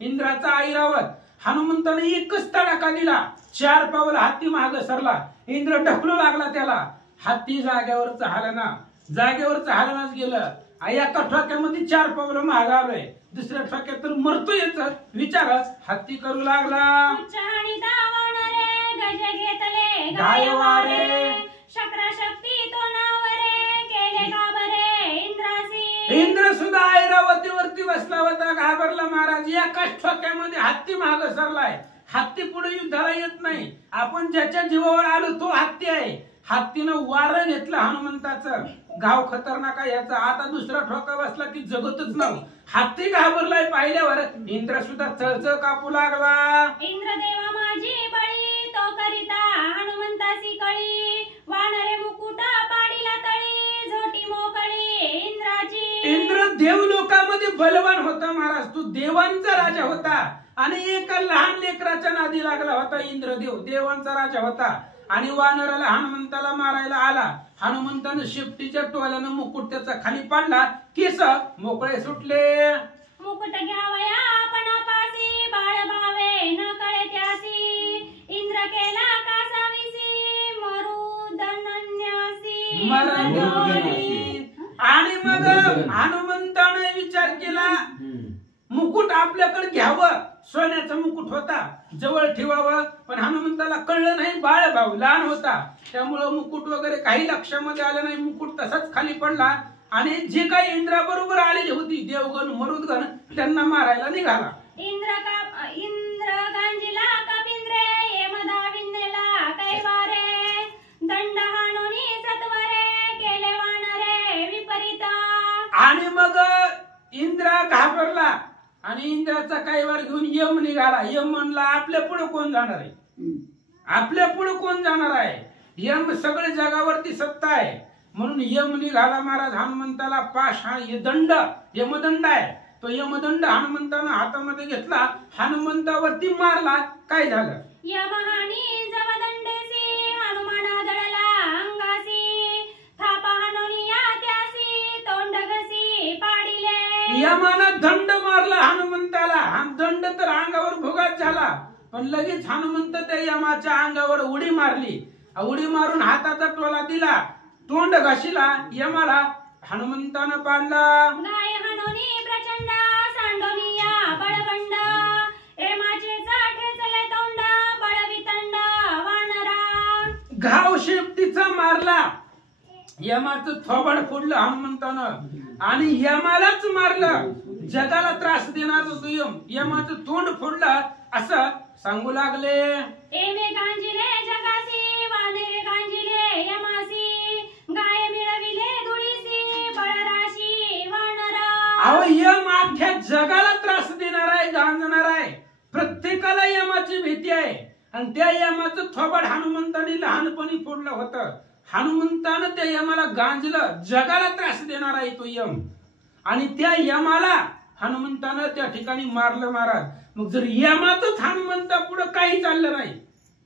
इंद्राचा ऐरावत. हनुमंताने एकच तडाखा दिला. 4 पावलं हत्ती महाग सरला. इंद्र ढकलू लागला त्याला. हत्ती जागेवरच हालना. जागेवरच हालनाच गेलं. एका ठोक्यामध्ये 4 पावलं महाग आलोय. दुसऱ्या ठोक्यात तर मरतो येत विचार. हत्ती करू लागला. उच्च आणि दावणरे गज घेतले गायवारे. शक्र शक्ती तो नावरे केले घाबरे इंद्रासी. इंद्र सुद्धा ऐरावतीवरती बसला होता. घाबरला महाराज. एकाच ठोक्यामध्ये हत्ती महाग सरलाय. हत्ती पुढे युद्धाला येत नाही. आपण ज्याच्या जीवावर आलो तो हत्ती आहे. हत्तीनं वारं घेतलं हनुमंताचं. गाव खतरनाक आहे याचा. आता दुसरा ठोका बसला की जगतच नाही. हत्ती घाबरलाय पाहिल्यावर. इंद्र सुद्धा चळचळ कापू लागला. इंद्रदेवा माझी बळी तो करिता हनुमंतासी कळी वानरे मुकुटा पाडीला तळी झोटी मोकळी इंद्राची. इंद्र देव लोकांमध्ये बलवान होता महाराज. तू देवांचा राजा होता आणि एका लहान लेकराच्या नादी लागला होता. इंद्रदेव देवांचा राजा होता आणि वानराला हनुमंताला मारायला आला. हनुमंतानं शेपटीच्या टोल्यानं मुकुट त्याचा खाली पाडला. केस मोकळे सुटले. मुकुट घ्यावया आपण पासी बाळ भावे न कळे त्यासी इंद्र केला कासाविसी मरुदनन मरण. आणि मग हनुमंताने विचार केला मुकुट आपल्याकडे घ्यावं. सोन्याचा मुकुट होता, जवळ ठेवावं. पण हनुमंताला कळलं नाही, बाळ भाऊ लहान होता, त्यामुळं मुकुट वगैरे काही लक्षामध्ये आलं नाही. मुकुट तसाच खाली पडला आणि जे काही इंद्राबरोबर आलेली होती देवगण मरुदगण त्यांना मारायला निघाला. इंद्र गांजीला कपिंद्रे यमदाविन्नेला कैवारे दंड हाणुनी सत्वरे केले वानरे विपरीत. आणि मग इंद्र घाबरला आणि इंद्राचा कैवार घेऊन यम निघाला. यम म्हणला आपल्या पुढे कोण जाणार आहे, आपल्या पुढे कोण जाणार आहे. यम सगळे जगावरती सत्ता आहे म्हणून यम निघाला. महाराज हनुमंताला पाश हा दंड यमदंड आहे, तो यमदंड हनुमंतानं हातामध्ये घेतला, हनुमंतावरती मारला. काय झालं? यमहानी जवदंडेसी हनुमाना दळला अंगासी थापा हाणुनिया त्यासी तोंड घसी पाडिले. यमानं दंड मारला हनुमंताला. हा दंड तर अंगावर भोगात झाला, पण लगेच हनुमंत त्या यमाच्या अंगावर उडी मारली. उडी मारून हाताचा टोला दिला, तोंड घाशीला. यमाला हनुमंतानं पाडला. गाय हाणुनी प्रचंड सांडोनिया बळबंड एमाचे ठेचले तोंड बळवितंड वानरा. घाव शेपटीचा मारला. यमाचं थोबड फोडलं हनुमंतानं आणि यमालाच मारलं. जगाला त्रास देणार तो यम, यमाचं तोंड फोडलं असं सांगू लागले. एमे गांजिले जगासी वानेरे गांजिले यमासी गाय मिळविले धुळीसी बळराशी वानरा. अहो यम अख्ख्या जगाला त्रास देणार आहे, गांजणार आहे. प्रत्येकाला यमाची भीती आहे आणि त्या यमाचं थोबड हनुमंताने लहानपणी फोडलं होतं. हनुमंतानं त्या यमाला गांजलं, जगाला त्रास देणार आहे तो यम. आणि त्या यमाला हनुमंतानं त्या ठिकाणी मारलं. महाराज मग जर यमाचंच हनुमंता पुढे काही चाललं नाही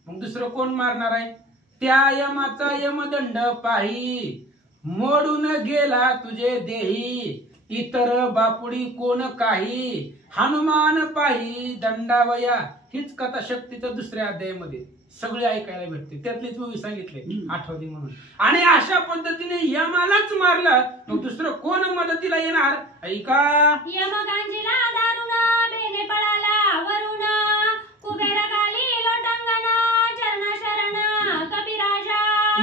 मग दुसरं कोण मारणार आहे? त्या यमाचा यमदंड पाही मोडून गेला तुझे देही इतर बापुडी कोण काही हनुमान पाही दंडावया. हीच कथा शक्तीच्या दुसऱ्या अध्यायामध्ये सगळे ऐकायला भेटते, त्यातलीच मूवी सांगितले आठवली म्हणून. आणि अशा पद्धतीने यमालाच मारलं मग दुसरं कोण मदतीला येणार? ऐका. यम गांजिला दारुण बेने पळाला वरुण कुबेर गाली लोटांगण चरण शरण कपिराजा.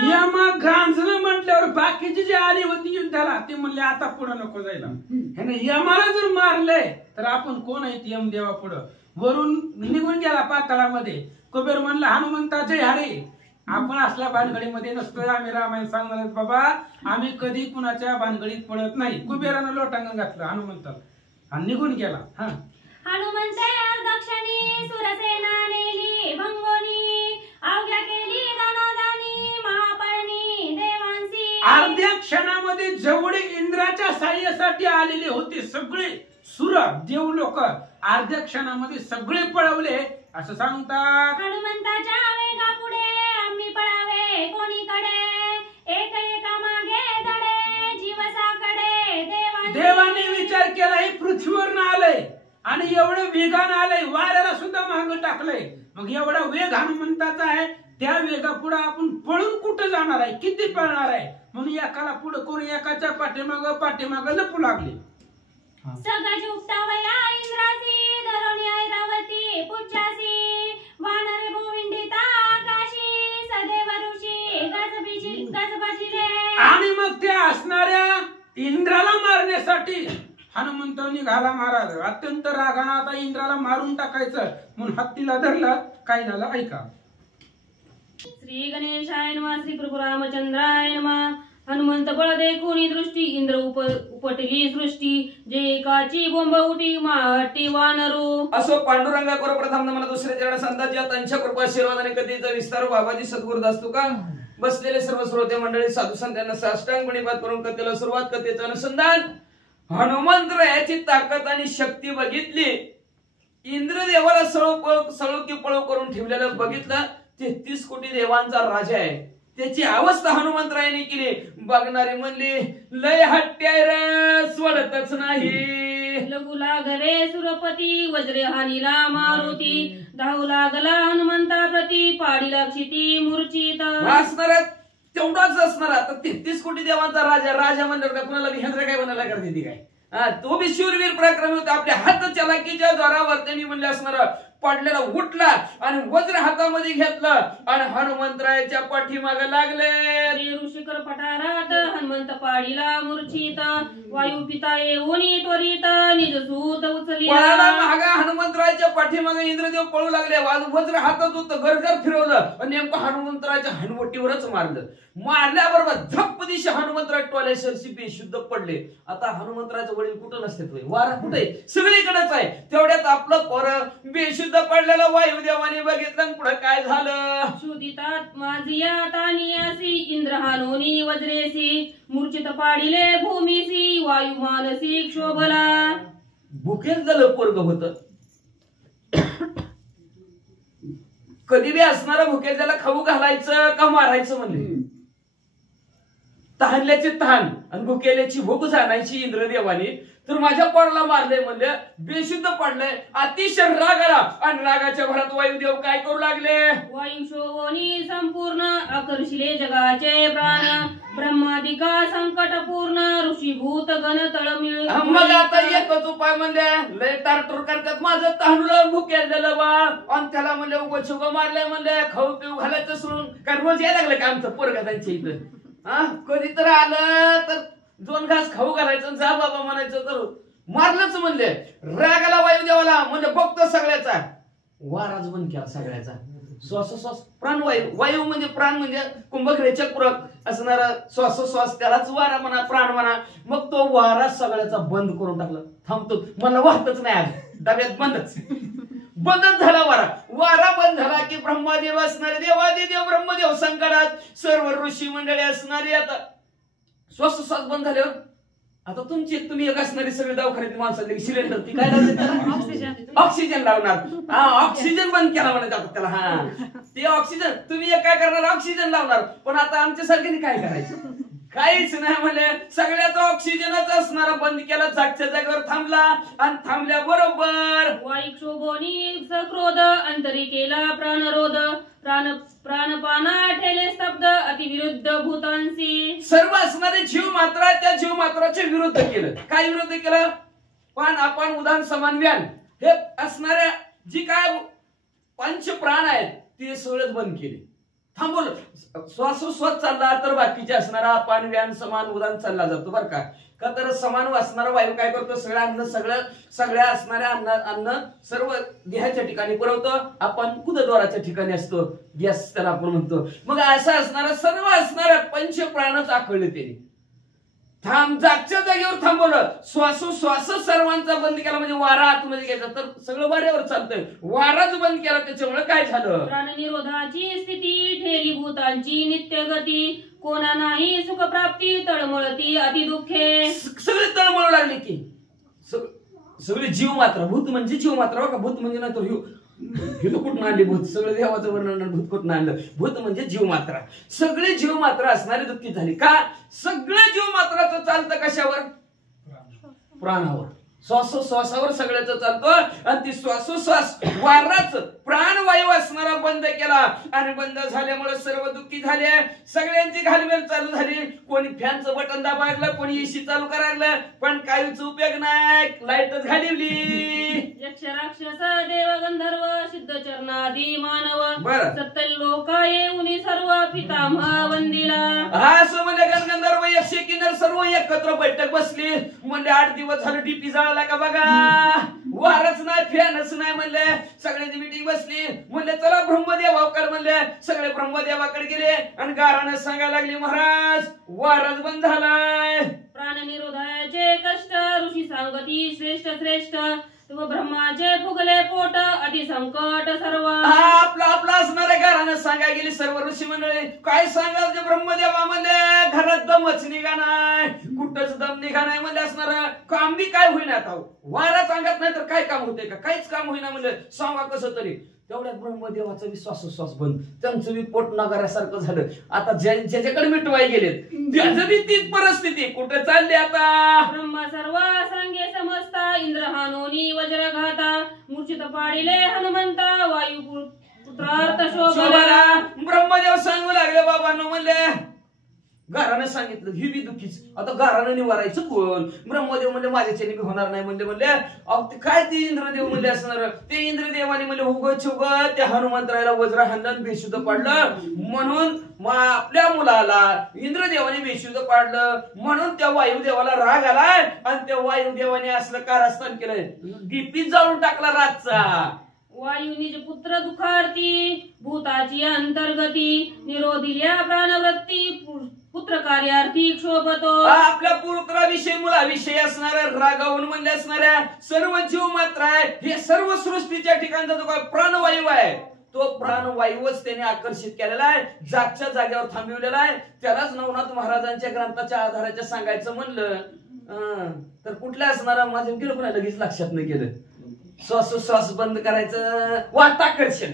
यम गांजलं म्हटल्यावर बाकीची जी आली होती युद्धाला ते म्हणले आता पुढे नको जायला. ह्याने यमाला जर मारले तर आपण कोण आहेत यम देवा पुढं. वरून निघून गेला पाताळामध्ये. कुबेर म्हणला हनुमंताचे हरे आपण असल्या भानगडीमध्ये नसतोय, आम्ही रामायण सांगणार बाबा, आम्ही कधी कुणाच्या भानगडीत पडत नाही. कुबेरानं लोटांगण घातलं हनुमंताला आणि निघून गेला. हनुमंते दक्षिणी सुरसेना नेली भंगोनी अवघ्या केली दानादानी महापळणी देवांसी. अर्ध्या क्षणामध्ये जेवढे इंद्राच्या साह्यासाठी आलेले होते सगळे सुर देव लोक अर्ध्या क्षणामध्ये सगळे पळवले असं सांगतात. हनुमंताच्या वेगा पुढे आम्ही पळावे कोणीकडे एक एका मागे दडे जीवसाकडे देवाने विचार केला हे पृथ्वीवर आलंय आणि एवढं वेगानं आलंय, वाऱ्याला सुद्धा मागं टाकलंय. मग एवढा वेग हनुमंताचा आहे, त्या वेगापुढे आपण पळून कुठं जाणार आहे, किती पळणार आहे. म्हणून एकाला पुढे करून एकाच्या पाठीमाग लपू लागले. सगज उपटावया इंद्रासी धरोणी ऐरावती पुच्छासी वानरे गोविंदिता आकाशी सदैव ऋषी गजबजिले. आणि मग त्या असणाऱ्या इंद्राला मारण्यासाठी हनुमंत निघाला. महाराज अत्यंत रागानं आता इंद्राला मारून टाकायचं म्हणून हत्तीला धरलं. काय झालं ऐका. श्री गणेशाय नमः. श्री प्रभू रामचंद्राय नमः. हनुमंत बळ देखुनी दृष्टी इंद्र उपटली सृष्टी जे एकाची बोंब उठी माटी वानरू. असो पांडुरंगा कर प्रथम नमन दुसरे चरण संतांच्या त्यांच्या कृपा आशीर्वाद आणि कधीचा विस्तार बाबाजी सद्गुरू दासतो का. बसलेले सर्व श्रोते मंडळी साधू संतांना साष्टांग प्रणिपात करून कथेला सुरुवात, कथेचं अनुसंधान. हनुमंतरायाची ताकद आणि शक्ती बघितली. इंद्रदेवाला सळो की पळो करून ठेवलेलं बघितलं. 33 कोटी देवांचा राजा आहे, त्याची अवस्था हनुमंतरायाने केली. बघणारे म्हणले लय हट्ट्याय रे सोडतच नाही. लगू लागले सुरपती वज्रे हानीला मारुती धावू लागला हनुमंता प्रती पाडीला क्षिती मूर्छित. वासनारात तेवढाच असणारा. तर 33 कोटी देवांचा राजा, राजा म्हणल्यावर का कुणाला भिंद्र काय म्हणायला करते ती काय? तो बी शूरवीर पराक्रमी होता. आपल्या हात चलाकीच्या द्वारावर त्यांनी म्हणले असणारा पडलेला उठला आणि वज्र हातामध्ये घेतलं आणि हनुमंतरायाच्या पाठीमागे लागले. ऋषिकर पठारात हनुमंत पाडीला मूर्छित, वायू पिता येऊनी त्वरित निज सूत उचलिया. महागा हनुमंतरायाच्या पाठीमागे इंद्रदेव पळू लागले. वज्र हातात होतं, घरघर फिरवलं आणि नेमकं हनुमंतरायाच्या हनुवटीवरच मारलं. मारल्याबरोबर झप्प दिशा हनुमंतराय टोल्याशरशी बेशुद्ध पडले. आता हनुमंतरायचं वडील कुठं नसते, वारा कुठे? सगळीकडेच आहे. तेवढ्यात आपलं पोर बेशुद्ध पडलेलं वायुदेवाने बघितलं आणि पुढे काय झालं? शुदितात माझिया तानियासी इंद्र हानोनी वज्रेसी, मूर्छित पाडिले भूमीसी वायू मानसी क्षोभला. भुकेच झालं पोरग होत. कधी बी असणारा भुकेल त्याला खाऊ घालायचं का मारायचं म्हणले. तहानल्याची तहान आणि भुकेल्याची भूक जाणायची इंद्रदेवाने. तर माझ्या पोराला मारले म्हणले, बेशुद्ध पडलंय. अतिशय राग आला आणि रागाच्या भरात वायुदेव काय करू लागले? वायू शोभोनी संपूर्ण आकर्षिले जगाचे प्राण, ब्रह्मादिका संकटपूर्ण ऋषीभूत गण तळमिळ. मग आता एकच उपाय म्हणले, लय टारटूर करतात. माझं तहानलं भुकेल दिलं बा आणि त्याला म्हणले उगच उगं मारलंय म्हणले. खाऊ पिऊ घालायचं सोडून काय रोज यायला लागलं का आमचं पोरगा त्यांच्या इथं? कधी तर आलं तर 2 घास खाऊ घालायचं, जा बाबा म्हणायचं, तर मारलंच म्हणले. रागाला वायुदेवाला म्हणजे बघतो सगळ्याचा. वाराच बंद केला सगळ्याचा. श्वासोश्वास प्राणवायू, वायू म्हणजे प्राण म्हणजे कुंभकरेच्या पूरक असणारा श्वासोश्वास, त्यालाच वारा म्हणा, प्राण म्हणा. मग तो वारा सगळ्याचा बंद करून टाकला. थांबतो, मला वाहतच नाही आज, डब्यात बंदच झाला वारा. वारा बंद झाला की ब्रह्मदेव असणारे, देवादिदेव ब्रह्मदेव संकटात, सर्व ऋषी मंडळी असणारी आता श्वासोश्वास बंद झाल्यावर आता तुम्ही एक असणारी सगळे दवाखान्यात माणसाला सिलेंडर ती काय लावते? ऑक्सिजन लावणार. ऑक्सिजन बंद केला म्हणत आता त्याला. ते ऑक्सिजन तुम्ही एक काय करणार? ऑक्सिजन लावणार. पण आता आमच्या सारख्याने काय करायचं? काहीच नाही म्हणले. सगळ्याचा ऑक्सिजनच असणारा बंद केला, जागच्या जागेवर थांबला आणि थांबल्या बरोबर वायू शोभोनी सक्रोध अंतरी केला प्राणरोध, प्राणपाना ठेले स्तब्ध अतिविरुद्ध भूतांशी. सर्व असणारे जीव मात्रा त्या जीव मात्राचे विरुद्ध केलं. काय विरुद्ध केलं? पण आपण उदाहरण समान व्यान हे असणाऱ्या जी काय पंच प्राण आहेत ते सगळंच बंद केले, थांबवलं. श्वासोश्वास चालला तर बाकीचे असणारा पान व्यान समान उदान चालला जातो बरं का. का तर समान असणारा वायू काय करतो? सगळं अन्न सगळ्या असणाऱ्या अन्न सर्व देहाच्या ठिकाणी पुरवतो. आपण कुदद्वाराच्या ठिकाणी असतो, गॅस त्याला आपण म्हणतो. मग असं असणारा सर्व असणाऱ्या पंच प्राणच आखळले त्याने. जागच्या जागेवर थांबवलं. श्वासोश्वास सर्वांचा बंद केला म्हणजे वारा आतमध्ये घ्यायचा, तर सगळं वाऱ्यावर चालतंय. वाराच बंद केला त्याच्यामुळे काय झालं? प्राणनिरोधाची स्थिती ठेली भूतांची नित्य गती, कोणा नाही सुख प्राप्ती तळमळती अति दुःखे. सगळे तळमळू लागले की सगळे जीव मात्र. भूत म्हणजे जीव मात्र का? भूत म्हणजे नाही तर कुठून आणले भूत? सगळं देवाचं वर्णन भूत कुठून आणलं? भूत म्हणजे जीव मात्रा. सगळे जीव मात्र असणारे दुःखी झाले. का? सगळे जीव मात्राचं चालतं कशावर? प्राणावर. श्वासोश्वासावर सगळ्याच चालतो. आणि ती श्वासोश्वास वाराच प्राणवायू असणारा बंद केला आणि बंद झाल्यामुळे सर्व दुःखी झाले. सगळ्यांची घालमेल चालू झाली. कोणी फॅनचं बटन दाबायला, कोणी एसी चालू करायला, पण काहीच उपयोग नाही. लाईटच घालवली. यक्ष राक्षस देव गंधर्व सिद्ध चरणादी मानव, बरं. सत्तर लोक येऊनी सर्व पितामह वंदिला. हा असं म्हणजे गणगंधर्व यक्ष किन्नर सर्व एकत्र बैठक बसली. म्हणजे 8 दिवस झालं डीपी जाळला का बघा. वारच नाही, फॅनच नाही म्हणले. सगळ्यांची मीटिंग बसली. म्हणले चला ब्रह्मदेवाकडे. म्हणले सगळे ब्रह्मदेवाकडे गेले आणि गाराने सांगायला लागली, महाराज वारच बंद झालाय. प्राणनिरोधाचे कष्ट ऋषी सांगती श्रेष्ठ ब्रह्माचे फुगले पोट अति संकट सर्व. आपला असणाऱ्या घरानं सांगायला गेली सर्व ऋषी मंडळी. काय सांगाल ते ब्रह्मदेवा म्हणले घरात दमच निघा नाही, कुठंच दम निघा नाही म्हणले. असणार काम बी काय होईना. आता वारा सांगत नाही तर काय काम होते का? काहीच काम होईना म्हणले. सांगा कसं तरी. तेवढ्यात ब्रह्मदेवाचा विश्वासोश्वास बंद. त्यांचं बी पोट नगाऱ्यासारखं झालं. आता ज्याच्याकडे मिटवाय गेलेत त्याचं बी तीच परिस्थिती. कुठे चालली आता? ब्रह्म सर्व सांगे समजता इंद्र हानोनी वज्रघाता, मूर्छित पाडिले हनुमंता वायू पुत्रार्थ शोभला. ब्रह्मदेव सांगू लागले बाबांनो म्हणले गारानं सांगितलं ही बी दुःखीच. आता गारानं निवारायचं कोण? ब्रह्मदेव म्हणले माझ्याच्याने बी होणार नाही म्हणले अहो ते काय ते इंद्रदेव म्हणले असणार. ते इंद्रदेवाने म्हणले उगच त्या हनुमंतरायला वज्र हाणलं बेशुद्ध पाडलं म्हणून आपल्या मुलाला इंद्रदेवाने बेशुद्ध पाडलं म्हणून त्या वायुदेवाला राग आलाय आणि त्या वायुदेवाने असलं कारस्थान केलंय. दीपी जाळून टाकला रातचा. वायुनिज पुत्र दुखार्थी भूताची अंतर्गती निरोधिल्या प्राणवृत्ती पुत्र कार्यार्थी क्षोभतो. आपल्या पुत्राविषयी मुलाविषयी असणाऱ्या रागावून म्हणले असणाऱ्या सर्व जीव मात्र आहे. हे सर्व सृष्टीच्या ठिकाणचा जो काय प्राणवायू आहे तो प्राणवायूच त्याने आकर्षित केलेला आहे. जागच्या जागेवर थांबवलेला आहे. त्यालाच नवनाथ महाराजांच्या ग्रंथाच्या आधाराच्या सांगायचं म्हणलं तर कुठल्या असणारा माझ्या गेलो पण लगेच लक्षात नाही गेलं. श्वासोश्वास बंद करायचं वाताकर्षण.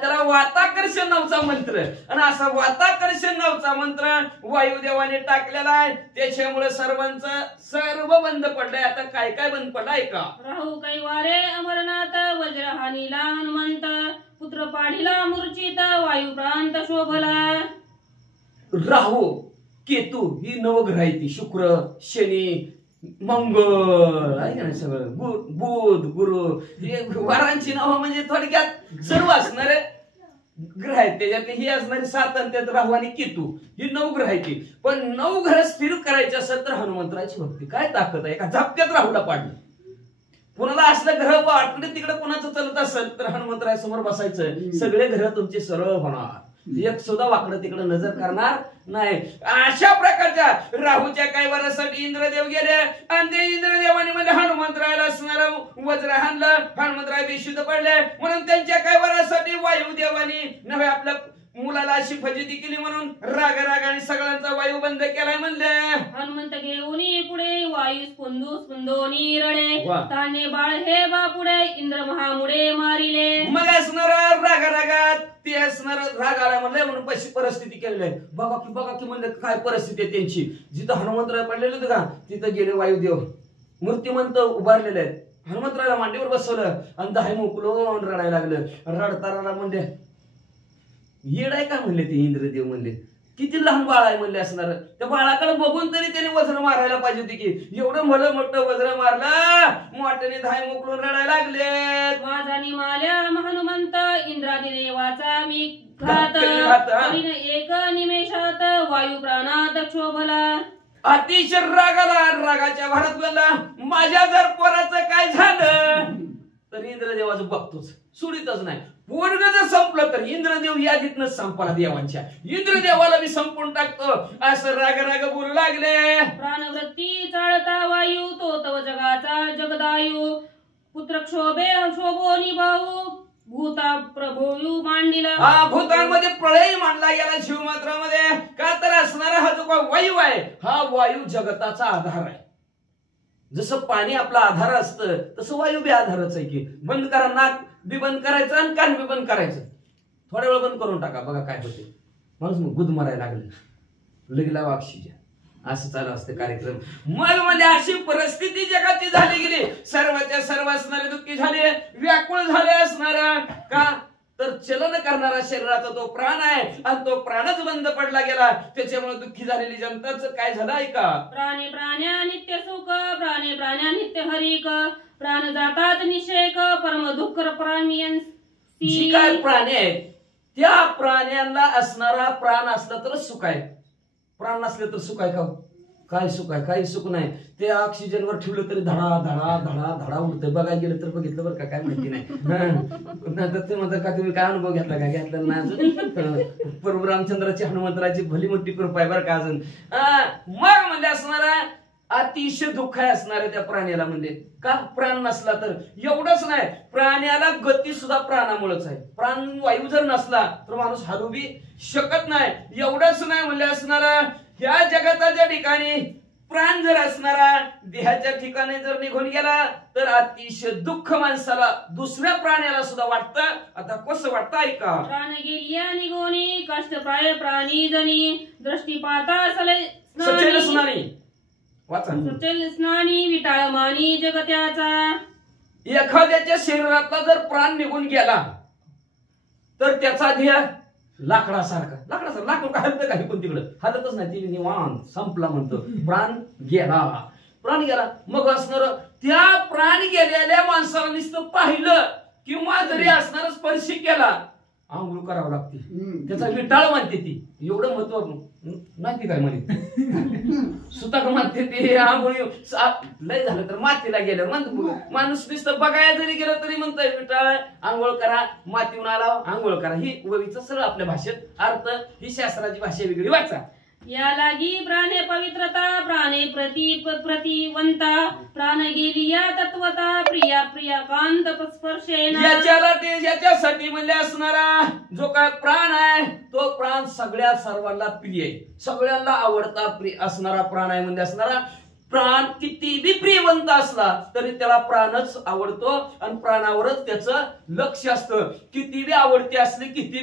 त्याला वाताकर्षण नावचा मंत्र आणि असा वाताकर्षण नावचा मंत्र वायुदेवाने टाकलेला आहे. त्याच्यामुळे सर्वांचं सर्व बंद पडलंय. आता काय काय बंद पडलाय का? राहू कैवारे अमरनाथ वज्रहानीला हनुमंत पुत्र पाढीला मूर्छित वायू प्रांत शोभला. राहू केतू ही नवग्रह आहे ती. शुक्र शनी मंगळ आहे का नाही सगळं बुध गुरु हे वारांची नावं म्हणजे थोडक्यात सर्व असणारे ग्रह आहेत. त्याच्यातले ही असणारी 7 आणि त्यात राहू आणि केतू ही 9 ग्रह आहे ती. पण 9 ग्रह स्थिर करायचे असेल तर हनुमंतराची भक्ती काय ताकद आहे. एका झपक्यात राहूला पाडलं. कोणाला असलं ग्रह वाटकडे तिकडे कोणाचं चालत असेल तर हनुमंतराय समोर बसायचं. सगळे ग्रह तुमचे सरळ होणार. एक सुद्धा वाकडं तिकडे नजर करणार नाही. अशा प्रकारच्या राहूच्या काही वरासाठी इंद्रदेव गेले आणि ते इंद्रदेवाने म्हणजे हनुमंतरायला असणारा वज्र हाणलं. हनुमंतराय बेशुद्ध पडले म्हणून त्यांच्या काही वरासाठी वायुदेवाने नव्हे आपल्या मुलाला अशी फजिती केली म्हणून रागाने सगळ्यांचा वायू बंद केलाय म्हणले. हनुमंत घेऊन पुढे वायू स्पंदोनी रडे ताने बाळ हे बापुडे इंद्र महामुडे मारिले. मग असणारा रागात ते असणार राग आला म्हणलंय म्हणून पैसे परिस्थिती केलेली आहे. बघा की म्हणलं काय परिस्थिती आहे त्यांची. जिथं हनुमंतराय पडलेले होते का तिथं गेले वायुदेव मूर्तिमंत उभारलेले आहेत. हनुमंतरायला मांडीवर बसवलं आणि 10 मोकळून रडायला लागलं. रडताना म्हणले येड आहे का म्हणले ते इंद्रदेव. म्हणले किती लहान बाळ आहे म्हणले असणार. त्या बाळाकडे बघून तरी त्याने वज्र मारायला पाहिजे होती की एवढं भलं मोठं वज्र मारलं मोठ्याने 10 मोकळून रडायला लागले. माझा निमाल्या हनुमंत इंद्रादी देवाचा मी घात एक निमेषात वायू प्राणात क्षोभला. अतिशय रागाच्या भरात बोलला माझ्या जर पोराचं काय झालं तर इंद्रदेवाचं बघतोच सोडितच नाही. पोरग जर संपलं तर इंद्रदेव यादीतनं संपला देवांच्या. इंद्रदेवाला मी संपून टाकतो असं राग बोलू लागले. प्राणवृत्ती चाळता वायू तो तव जगाचा जगदायू पुत्र शोभो निभाऊ भूता प्रभू मांडीला. भूतांमध्ये प्रलय मांडला गेला शिवमात्रामध्ये. का तर असणारा हा जो वायू आहे हा वायू जगताचा आधार आहे. जसं पाणी आपला आधार असतं तसं वायू बी आधारच आहे की. बंद करा नाक बी बंद करायचं आणि कान बी बंद करायचं. थोड्या वेळ बंद करून टाका बघा काय होते. माणूस मग गुद मारायला लागले लगेला ऑक्सिजन असं चालू असतं कार्यक्रम. मग म्हणजे अशी परिस्थिती जगाची झाली गेली. सर्वच्या सर्व असणारे दुःखी झाले व्याकुळ झाले असणारा. का तर चलन करणारा शरीराचा तो प्राण आहे आणि तो प्राणच बंद पडला गेला. त्याच्यामुळे दुःखी झालेली जनताच काय झालं ऐका. प्राणी प्राण्या नित्य सुख प्राणी प्राण्या नित्य हरिक प्राण जातात निषेक परम दुःख जी काय प्राणी आहेत त्या प्राण्यांना असणारा प्राण असला तर सुख आहे. प्राण नसले तर सुख आहे का? काय सुख आहे? काही सुख नाही. ते ऑक्सिजनवर ठेवलं तरी धडा धडा धडा धडा उडतं. बघायला गेलं तर बघितलं बरं का काय माहिती नाही. ते म्हणतात का तुम्ही काय अनुभव घेतला का? घेतला ना अजून. प्रभू रामचंद्राची हनुमंतराची भली मोठी कृपा आहे बरं का अजून. मग म्हणजे असणारा अतिशय दुःख आहे असणारे त्या प्राण्याला. म्हणजे का प्राण नसला तर एवढंच नाही प्राण्याला गती सुद्धा प्राणामुळेच आहे. प्राणवायू जर नसला तर माणूस हलू बी शकत नाही. एवढंच नाही म्हणजे असणारा ह्या जगताच्या ठिकाणी प्राण जर असणारा देहाच्या ठिकाणी जर निघून गेला तर अतिशय दुःख माणसाला दुसऱ्या प्राण्याला सुद्धा वाटतं. आता कसं वाटतं ऐका. प्राण गेलिया निघोनी कष्ट प्राय प्राणी जनी दृष्टीपाता सचेल स्नानी वाचा. सचेल स्नानी विटाळ मानी जगत्याचा. एखाद्याच्या शरीरातला जर प्राण निघून गेला तर त्याचा देह लाकडासारखा लाकूड काय हलतं काही पण तिकडं हलतच नाही तिने निवांत संपला म्हणतो प्राण गेला मग असणार त्या प्राण गेलेल्या माणसाला नुसतं पाहिलं किंवा जरी असणार स्पर्श केला आंघोळ करावं लागते त्याचा विटाळ मानते ती एवढं महत्व नाही ती काय म्हणे सुताक मानते ती आंघोळ लय झालं तर मातीला गेलं म्हणतो माणूस नुसतं बघायला जरी गेलं तरी म्हणतोय विटाळ आंघोळ करा मातीहून आला आंघोळ करा ही ववीचं सरळ आपल्या भाषेत अर्थ ही शास्त्राची भाषा वेगळी वाचा या लागी प्राणे पवित्रता प्राणे प्रतिवंता प्राण गेली या तत्वता प्रिया कांत स्पर्शेन याच्यासाठी म्हणले असणारा जो काय प्राण आहे तो प्राण सगळ्या सर्वांना प्रिय आहे सगळ्यांना आवडता प्रिय असणारा प्राण आहे म्हणजे असणारा प्राण किती बी प्रियवंत असला तरी त्याला प्राणच आवडतो आणि प्राणावरच त्याचं लक्ष असतं किती बी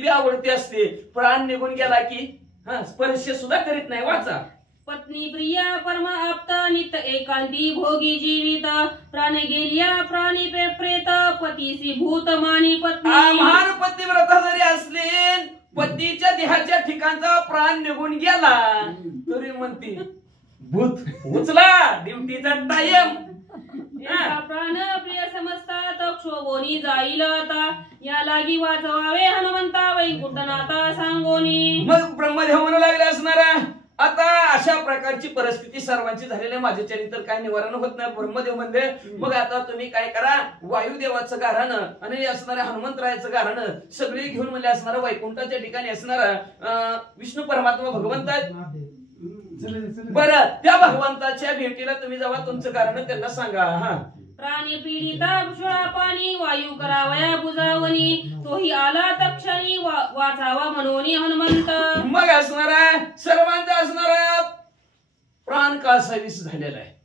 आवडते असते प्राण निघून गेला की स्पर्श सुद्धा करीत नाही वाचा पत्नी प्रिया परमा आप्त नित एकांती भोगी जीवित प्राण गेलिया प्राणी प्रेत पतीसी भूत मानी पत्नी महान पतिव्रता जरी असली पतीच्या देहाच्या ठिकाणचा प्राण निघून गेला तरी म्हणती भूत उचला ड्युटीचा टाइम प्राण प्रिय समजतात क्षोभोनी जाईल आता या लागी वाचवावे हनुमंता वैकुंठनाथा सांगोनी मग ब्रह्मदेव म्हणू लागले असणारा आता अशा प्रकारची परिस्थिती सर्वांची झालेली आहे माझ्या तर काय निवारण होत नाही ब्रह्मदेव म्हणले मग आता तुम्ही काय करा वायुदेवाचं गारानं आणि असणाऱ्या हनुमंतरायाचं गारानं सगळे घेऊन म्हणले असणारा वैकुंठाच्या ठिकाणी असणारा विष्णू परमात्मा भगवंत आहेत बरं त्या भगवंताच्या भेटीला तुम्ही जेव्हा तुमचं कारण त्यांना सांगा प्राणी पीडिता क्षुळा पाणी वायू करावया बुजावणी तोही आला तक्षणी वाचावा म्हणून हनुमंत मग असणारा सर्वांचा असणारा प्राण का सवीस झालेला आहे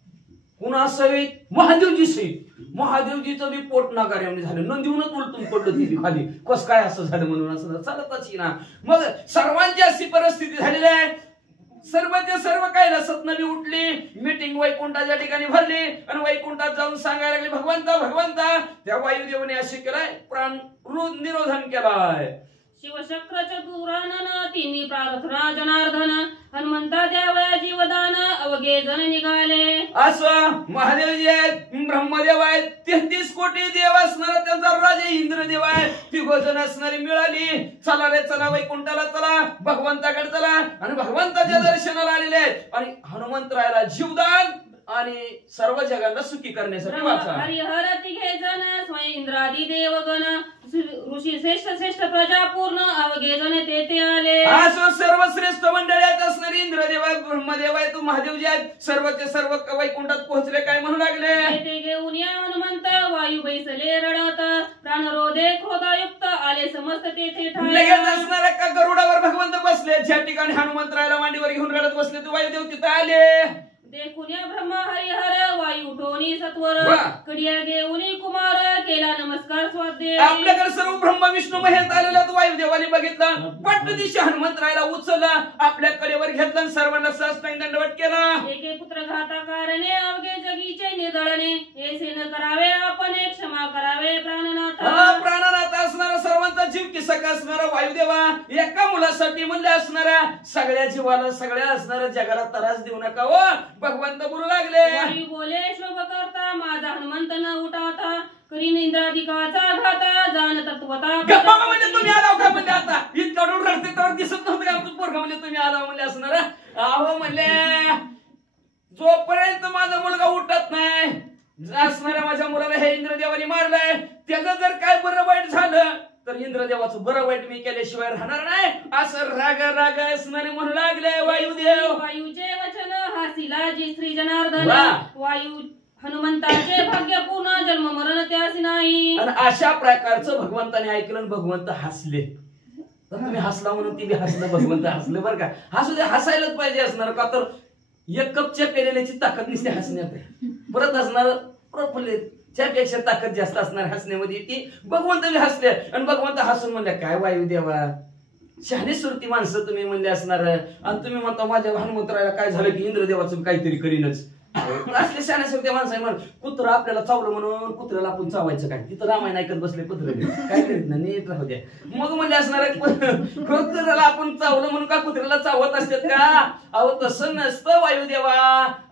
कुणा सहित महादेवजी सहित महादेवजीचं बी पोट नाकार्याने झालं नंदीहूनच उलटून पडलं ती खाली कस काय असं झालं म्हणून असं चालतच ना मग सर्वांची अशी परिस्थिती झालेली आहे सर्वचे सर्व काय सतनवी उठली मीटिंग वैकुंठाच्या ठिकाणी भरली आणि वैकुंठात जाऊन सांगायला लागले भगवंता त्या वायुदेवाने असे केलाय प्राण निरोधन केलाय शिवशक्र चतुरानन तिन्ही प्रार्थना जनार्दन हनुमंता द्यावया जीवदान अवघे जण निघाले असं महादेवजी आहेत ब्रह्मदेव आहेत 33 कोटी देव असणारा त्यांचा राजा इंद्रदेव आहे तिघोजण असणारी मिळाली चला रे चला वैकुंठाला चला भगवंताकडे चला आणि भगवंताच्या दर्शनाला आलेले आहेत आणि हनुमंतरायाला जीवदान आणि सर्व जगांना सुखी करण्यासाठी वाचा हरिहर तिघे जण स्वयं इंद्रादी देवगण ऋषी श्रेष्ठ प्रजा पूर्ण अवघे जण तेथे आले असं सर्वश्रेष्ठ मंडळी आहेत असणारी इंद्रदेव आहेत ब्रह्मदेव आहेत महादेवजी आहेत सर्वचे सर्व वैकुंठात पोहोचले काय म्हणू लागले ते घेऊन या हनुमंत वायू बैसले रडत प्राणरोधे क्रोधायुक्त आले समस्त तेथे लगेच असणाऱ्या का गरुडावर भगवंत बसले ज्या ठिकाणी हनुमंतरायाला मांडीवर घेऊन रडत बसले ते वायुदेव तिथे आले देखून या ब्रह्मा हरिहर वायू उठवणी सत्वर कडिया घेऊनी कुमार केला नमस्कार स्वाद्य आपल्याकडे सर्व ब्रह्मा विष्णू महेश आलेला वायुदेवाने बघितलं पट दिशा हनुमंतरायाला उचलला आपल्या कडेवर घेतलं सर्वांना साष्टांग दंडवत केला एके पुत्र घाता कारणे अवघे जगीचे निदळणे ऐसे न करावे आपण एक क्षमा करावे प्राणनाथ असणारा सर्वांचा जीव किसक असणारा वायुदेवा एका मुलासाठी म्हणले असणारा सगळ्या जीवाला सगळ्या असणाऱ्या जगाला त्रास देऊ नका हो भगवंत बोलू लागले वायू बोले शोभ करता माझा हनुमंत न उठाता करीन इंद्राधिकाचा घाता जाण तत्वता गप्पा म्हणजे तुम्ही आलाव का म्हणजे आता इतकं रडते तर दिसत नव्हतं का पोरगा म्हणजे तुम्ही आलाव म्हणजे असणारा अहो म्हणले जोपर्यंत माझा मुलगा उठत नाही असणाऱ्या माझ्या मुलाला हे इंद्रदेवाने मारलंय त्याचं जर काय बरं वाईट झालं तर इंद्रदेवाचं बरं वाईट मी केल्याशिवाय राहणार नाही असं राग असणारे म्हणू लागले वायुदेव वायूचे वचन हासिला जी श्री जनार्दन वायू हनुमंताचे भाग्यपूर्ण जन्म मरण त्यासी नाही आणि अशा प्रकारचं भगवंताने ऐकलं आणि भगवंत हसले तर तुम्ही हसला म्हणून ती बी हसलं भगवंत हसले बरं का हसू दे हसायलाच पाहिजे असणार का तर एक कपच्या पेलेल्याची ताकद नसते हसण्यात परत हसणार प्रफुल्लित त्यापेक्षा ताकद जास्त असणार हसण्यामध्ये ती भगवंत बी हसले आणि भगवंत हसून म्हणले काय वायुदेवा शहाणी सुरती माणसं तुम्ही म्हणले असणार आणि तुम्ही म्हणता माझ्या हनुमंतरायाला काय झालं की इंद्रदेवाचं काहीतरी करीनच असले शाण्यासारखे माणसं आहे म्हण कुत्र आपल्याला चावलं म्हणून कुत्र्याला आपण चावायचं काय तिथं रामायण ऐकत बसले कुत्रे काय करीत ना नीट राहू द्या मग म्हणजे असणार कुत्र्याला आपण चावलं म्हणून का कुत्र्याला चावत असतात का अहो तसं नसतं वायुदेवा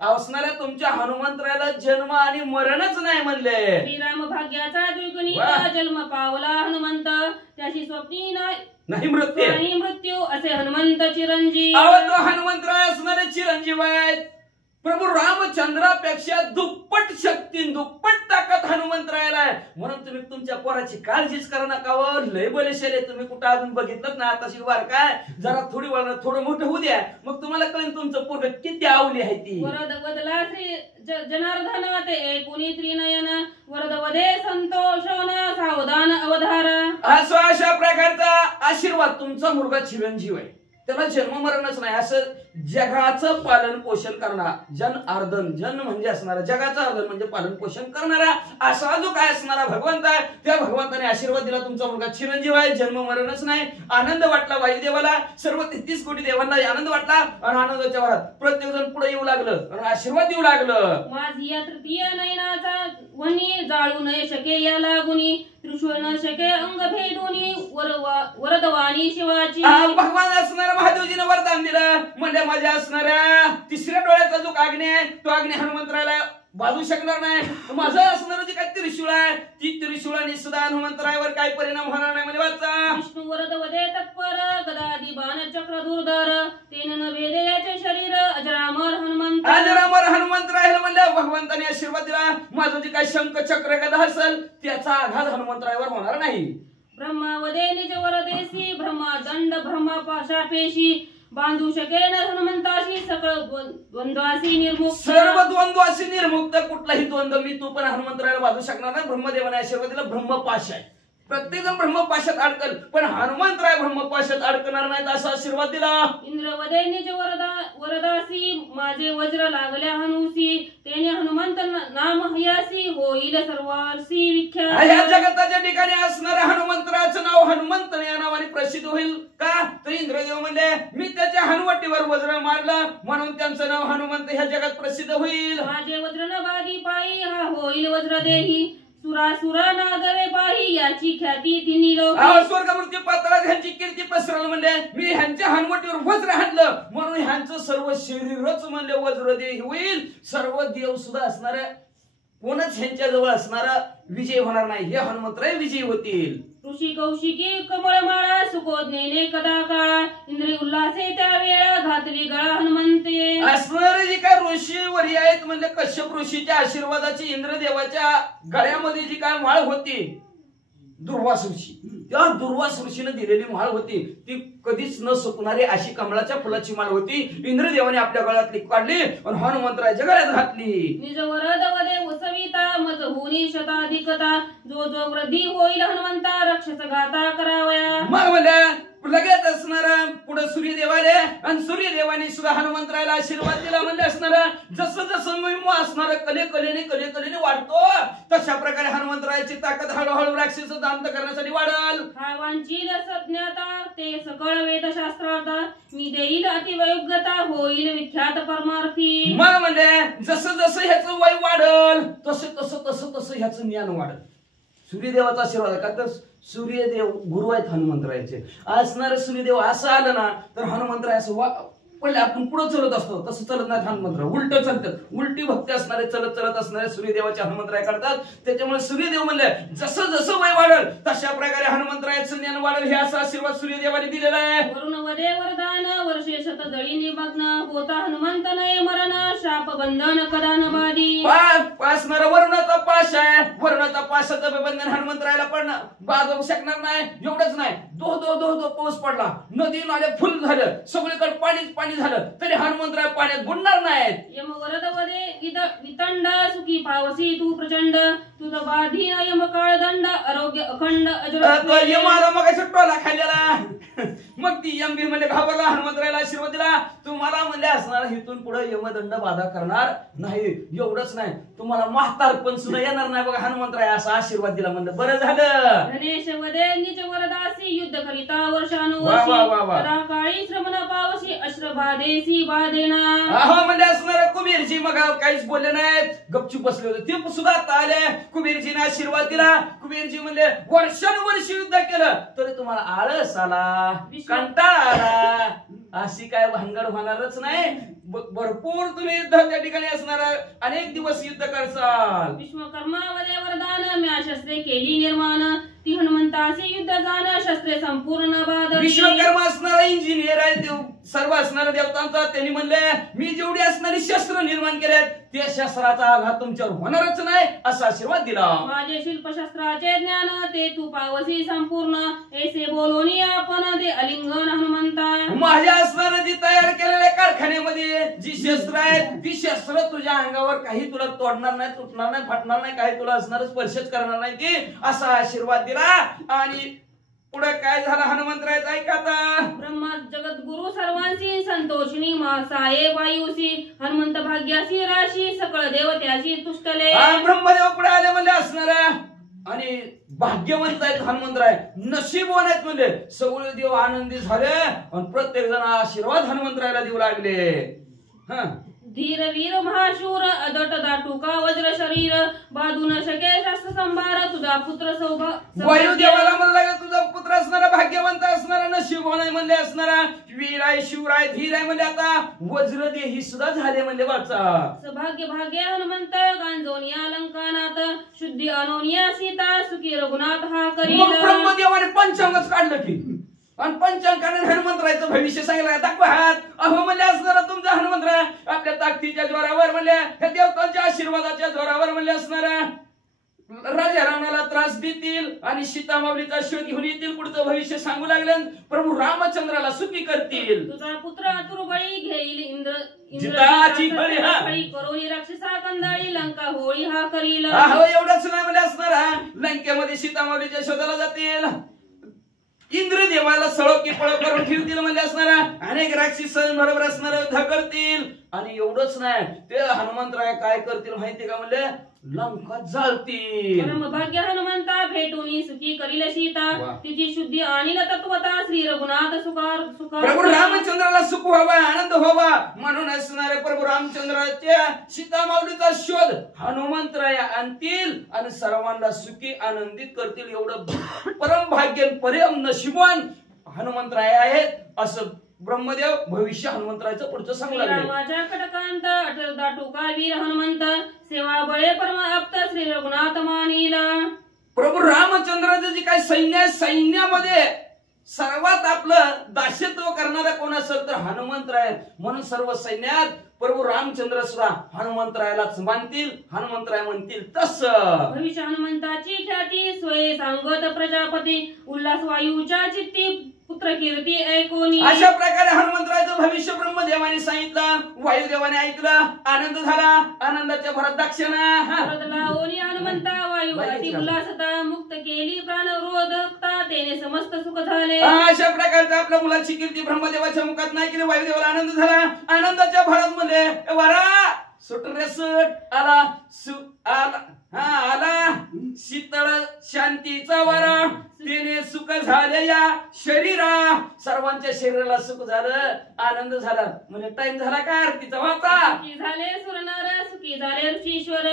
असणाऱ्या तुमच्या हनुमंतरायाला जन्म आणि मरणच नाही म्हणले श्रीराम भाग्याचा द्विगुणी जन्म पावला हनुमंत त्याची स्वप्नी नाही मृत्यू असे हनुमंत चिरंजीव अहो तो हनुमंतराय असणारे चिरंजीव आहेत प्रभू रामचंद्रापेक्षा दुप्पट शक्ती दुप्पट ताकद हनुमंतरायाला आहे म्हणून तुम्ही तुमच्या पोराची काळजीच करू नका लय बलेशाले तुम्ही कुठं अजून बघितलं ना आता शिकवार काय जरा थोडी वळण थोडं मोठं होऊ द्या मग तुम्हाला कळेल तुमचं पोरग किती आवली आहे ती वरद वदला श्री जनार्दन ते कुणी त्रिनयन वरद वदे संतोषन सावधान अवधार अशा प्रकारचा आशीर्वाद तुमचा मुलगा चिरंजीव आहे त्याला जन्म मरणच नाही असं जगाचं पालन पोषण करणारा जन म्हणजे असणारा जगाचं अर्धन म्हणजे पालन पोषण करणारा असा जो काय असणारा भगवंत आहे त्या भगवंताने आशीर्वाद दिला तुमचा मुलगा चिरंजीव आहे जन्म मरणच नाही आनंद वाटला वायुदेवाला सर्व 33 कोटी देवांना आनंद वाटला आणि आनंदाच्या भरात प्रत्येक जण पुढे येऊ लागलं आणि आशीर्वाद देऊ लागलं माझी या तृतीय नयनाचा वनी जाळू नये शके या लागुनी त्रिशूळ न शके अंग भेदुनी वरदवाणी शिवाची भगवान असणाऱ्या महादेवजीने वरदान दिलं म्हणजे माझ्या असणाऱ्या तिसऱ्या डोळ्याचा जो अग्नी आहे तो अग्नी हनुमंतरायाला बाजू शकणार नाही माझं असणार जे काय त्रिशूळ आहे ती त्रिशूळाने सुद्धा हनुमंतरायावर काय परिणाम होणार नाही म्हणजे वाचा विष्णू वरद वदे तत्पर गदादी बाण चक्र दुर्धर तेन न भेदे याचे शरीर अजरामर हनुमंत हनुमंतरायाला म्हणलं भगवंताने आशीर्वाद दिला माझं जे काय शंख चक्र गदा असेल त्याचा आघात हनुमंतरायावर होणार नाही ब्रह्मा वदे निज वरदेसी ब्रह्मा दंड ब्रह्मा पाशापेशी बांधू शकेन हनुमंताशी सकळ द्वंद्वासी निर्मुक्त सर्व द्वंद्वासी निर्मुक्त कुठलाही द्वंद्व मी तू पण हनुमंतरायाला बांधू शकणार नाही ब्रह्मदेवाने आशीर्वाद दिला ब्रह्मपाश आहे प्रत्येक जण ब्रह्मपाशात अडकल पण हनुमंतराय ब्रह्मपाशात अडकणार नाहीत असा आशीर्वाद दिला इंद्र वदे निज वरदासी माझे वज्र लागल्या हनुसी तेने हनुमंत नाम हयासी होईल सर्वासी विख्यात या जगताच्या ठिकाणी असणाऱ्या हनुमंतराचं नाव हनुमंत या नावाने प्रसिद्ध होईल का तर इंद्रदेव म्हणले मी त्याच्या हनुवटीवर वज्र मारलं म्हणून त्यांचं नाव हनुमंत ह्या जगात प्रसिद्ध होईल माझे वज्र न बाधी पायी हा होईल वज्र देही सुरासुरा नागवे पाही याची ख्याती तिन्ही लोक स्वर्ग मृत्यू पाताळात ह्यांची कीर्ती पसरवलं म्हणले मी ह्यांच्या हनुवटीवर वज्र हाणलं म्हणून ह्यांचं सर्व शरीरच म्हणले वज्रदेही होईल सर्व देव सुद्धा असणाऱ्या कोणच ह्यांच्या जवळ असणारा विजय होणार नाही हे हनुमंतराय विजयी होतील ऋषी कौशिकी कमळ माळा सुकोज्ञेने कदा काळा इंद्रिय उल्हासे त्या वेळा घातली गळा हनुमंते असणारे जे काय ऋषी वरी आहेत म्हणजे कश्यप ऋषीच्या आशीर्वादाची इंद्रदेवाच्या गळ्यामध्ये जी काय माळ होती दुर्वास ऋषी त्या दुर्वास ऋषीने दिलेली माळ होती ती कधीच न सुकणारी अशी कमळाच्या फुलाची माळ होती इंद्रदेवाने आपल्या गळ्यातली काढली आणि हनुमंतरायाच्या गळ्यात घातली निज वरद वदे उसविता मज होनी शताधिकता जो जो वृद्धी होईल हनुमंता रक्षस गाता करावया मग म्हणजे लगेच असणारा पुढे सूर्यदेवाले आणि सूर्यदेवाने सुद्धा हनुमंतरायाला आशीर्वाद दिला म्हणजे असणारा जसं जसं मी असणार कलेने वाढतो तशा प्रकारे हनुमंतरायाची ताकद हळूहळू राक्षस दांत करण्यासाठी वाढल हा वांचील सज्ञाता ते सकळ वेदशास्त्रार्था मी देईल अतिवयोग्यता होईल विख्यात परमार्थी मग म्हणजे जसं जसं ह्याचं वय वाढल तसं ह्याचं ज्ञान वाढल सूर्यदेवाचा आशीर्वाद का तर सूर्यदेव गुरु आहेत हनुमंतरायाचे असणारे सूर्यदेव असं आलं ना तर हनुमंतराय असं पडले आपण पुढे चलत असतो तसं चलत नाही हनुमंतराय उलट चालतात उलटी भक्ती असणारे चलत असणारे सूर्यदेवाचे हनुमंतराय करतात त्याच्यामुळे सूर्यदेव म्हणले जसं जसं वय वाढल तशा प्रकारे हनुमंतरायाचं ज्ञान वाढल हे असा आशीर्वाद सूर्यदेवाने दिलेला आहे वरुण वदे वरदान वर्षे शत दळी निमग्न होता हनुमंत नये मरण शाप बंधन कदा न बाधी असणारा वरुणाचा पाश आहे वरुणाचा पाशाचं बंधन हनुमंतरायाला पडणं बाजू शकणार नाही एवढंच नाही दो पाऊस पडला नदी नाले फुल झालं सगळीकडे पाणी झालं तरी हनुमंतराय पाण्यात बुडणार नाहीत यम वरद वदे वितंड सुखी पावसी तू प्रचंड तुझं बाधी यम काळ दंड आरोग्य अखंड अजर यमाला मग टोला खाल्लेला मग ती यमबी म्हणजे घाबरला, हनुमंतरायाला आशीर्वाद दिला, तुम्हाला म्हणले असणार इथून पुढे यमदंड बाधा करणार नाही. एवढंच नाही, तुम्हाला म्हातारपण सुद्धा येणार नाही बघा हनुमंतराय असा आशीर्वाद दिला. म्हणलं बरं झालं. गणेश वदे निज वरदासी युद्ध करिता वा, वा, वा, वर्षानुवर्षी वा. तदा काळी श्रमण पावसी अश्रबादेसी बादेना. अहो म्हणजे असणार कुबेरजी मग काहीच बोलले नाहीत, गपचूप बसले होते. ते सुद्धा आता आले, कुबेरजीने आशीर्वाद दिला. कुबेरजी म्हणले वर्षानुवर्ष युद्ध केलं तरी तुम्हाला आळस आला, कंटाळा आला, अशी काय भानगड होणारच नाही. भरपूर तुम्ही युद्धाच्या ठिकाणी असणार, अनेक दिवस युद्ध करसाल. विश्वकर्मा वदे वरदान म्या शस्त्रे केली निर्माण ती हनुमंतासी युद्ध जाण शस्त्रे संपूर्ण बादली. विश्वकर्मा असणारा इंजिनियर आहे, देव सर्व असणारा देवतांचा. त्यांनी म्हणले मी जेवढी असणारी शस्त्र निर्माण केलेत त्या शस्त्राचा आघात तुमच्यावर होणारच नाही असा आशीर्वाद दिला. माझे शिल्पशास्त्राचे ज्ञान ते तू पावसी संपूर्ण ऐसे बोलोनी आपण ते अलिंगन हनुमंता. माझ्या असणारं जी तयार केलेल्या कारखान्यामध्ये जी शस्त्र आहेत ती शस्त्र तुझ्या अंगावर काही तुला तोडणार नाही, तुटणार नाही, फाटणार नाही, काही तुला असणार स्पर्शच करणार नाही ती असा आशीर्वाद दिला. आणि पुढे काय झालं हनुमंतरायचं ऐका आता. ब्रह्मा जगद्गुरु सर्वांसी संतोषिणी मासाये वायुसी हनुमंत भाग्यासी राशी सकळ देवत्यासी तुष्टले. ब्रह्मदेव पुढे आले म्हणजे असणार आणि भाग्यवंत आहेत हनुमंतराय, नशीबवान आहेत म्हणजे. सगळे देव आनंदी झाले आणि प्रत्येक जण आशीर्वाद हनुमंतरायला देऊ लागले. धीर वीर महाशूर अदट दाटुका वज्र शरीर बाधू न शके शास्त्र संभार तुझा पुत्र वायुदेवाला म्हणलं तुझा पुत्र असणारा भाग्यवंत असणारा नशीबवान आहे म्हणले असणारा वीर आहे, शूर आहे, धीर आहे म्हणजे आता वज्रदेही सुद्धा झाले म्हणजे वाचा. सौभाग्य भाग्य हनुमंत गांजोनिया अलंकानात शुद्धी अनोनिया सीता सुखी रघुनाथ हा करी. ब्रह्मदेवाने पंचांगच काढलं की आणि पंचांगाने हनुमंतरायचं भविष्य सांगितलं. दाखवा हात. अहो म्हणले असणारा तुमचा हनुमंतराय आपल्या ताकदीच्या जोरावर म्हणले हे देवतांच्या आशीर्वादाच्या जोरावर म्हणले असणारा राजा रावणाला त्रास देतील आणि सीता माऊलीचा शोध घेऊन येतील. पुढचं भविष्य सांगू लागले. प्रभू रामचंद्राला सुखी करतील. तुझा पुत्र आतुरबळी घेईल इंद्र जिताची फळी करोनी राक्षसा कंदाळी लंका होळी हा करील. अहो एवढंच नाही म्हणजे असणारा लंकेमध्ये सीता माऊलीच्या शोधाला जातील. इंद्रदेवाला सळो की पळो करून ठेवतील म्हणजे असणारा अनेक राक्षस बरोबर असणारा युद्ध करतील. आणि एवढंच नाही ते हनुमंतराय काय करतील माहिती का म्हणले लंका जाळतील. भाग्य हनुमंता भेटून सुखी करील सीता तिची शुद्धी आणि तत्वता श्री रघुनाथ सुकार प्रभू रामचंद्राला सुख व्हावा, आनंद व्हावा म्हणून असणारे प्रभू रामचंद्राच्या सीता माऊलीचा शोध हनुमंतराय आणतील आणि सर्वांना सुखी आनंदित करतील. एवढं परम भाग्य परम नशिबान हनुमंतराय आहेत असं ब्रह्मदेव भविष्य हनुमंतरायचं पुढचं सांगू लागले. माझ्या कटकांत अटल दाटुका वीर हनुमंत सेवा बळे परम आप्त श्री रघुनाथ मानिला. प्रभू रामचंद्राचं जे काही सैन्य आहे सैन्यामध्ये सर्वात आपलं दास्यत्व करणारा कोण असेल तर हनुमंतराय. म्हणून सर्व सैन्यात प्रभू रामचंद्र सुद्धा हनुमंतरायलाच मानतील, हनुमंतराय म्हणतील तसं. भविष्य हनुमंताची ख्याती स्वये सांगत प्रजापती उल्हास वायूच्या चित्ती पुत्र कीर्ती ऐकोनी. अशा प्रकारे हनुमंतरायचं भविष्य ब्रह्मदेवाने सांगितलं, वायुदेवाने ऐकलं, आनंद झाला. आनंदाच्या भरात दाक्षिणा हनुमंता वायू अति उल्हासता मुक्त केली प्राणरोधकता तेने समस्त सुख झाले. अशा प्रकारचा आपल्या मुलाची कीर्ती ब्रह्मदेवाच्या मुखात नाही केली. वायुदेवाला आनंद झाला. आनंदाच्या भरात मध्ये वारा सुट रे सुट आला आला शीतळ शांतीचा वारा तिने सुख झाले या शरीरा. सर्वांच्या शरीराला सुख झालं, आनंद झाला. म्हणजे टाइम झाला का आरतीचा वाचा. सुखी झाले सुरनर सुखी झाले ऋषीश्वर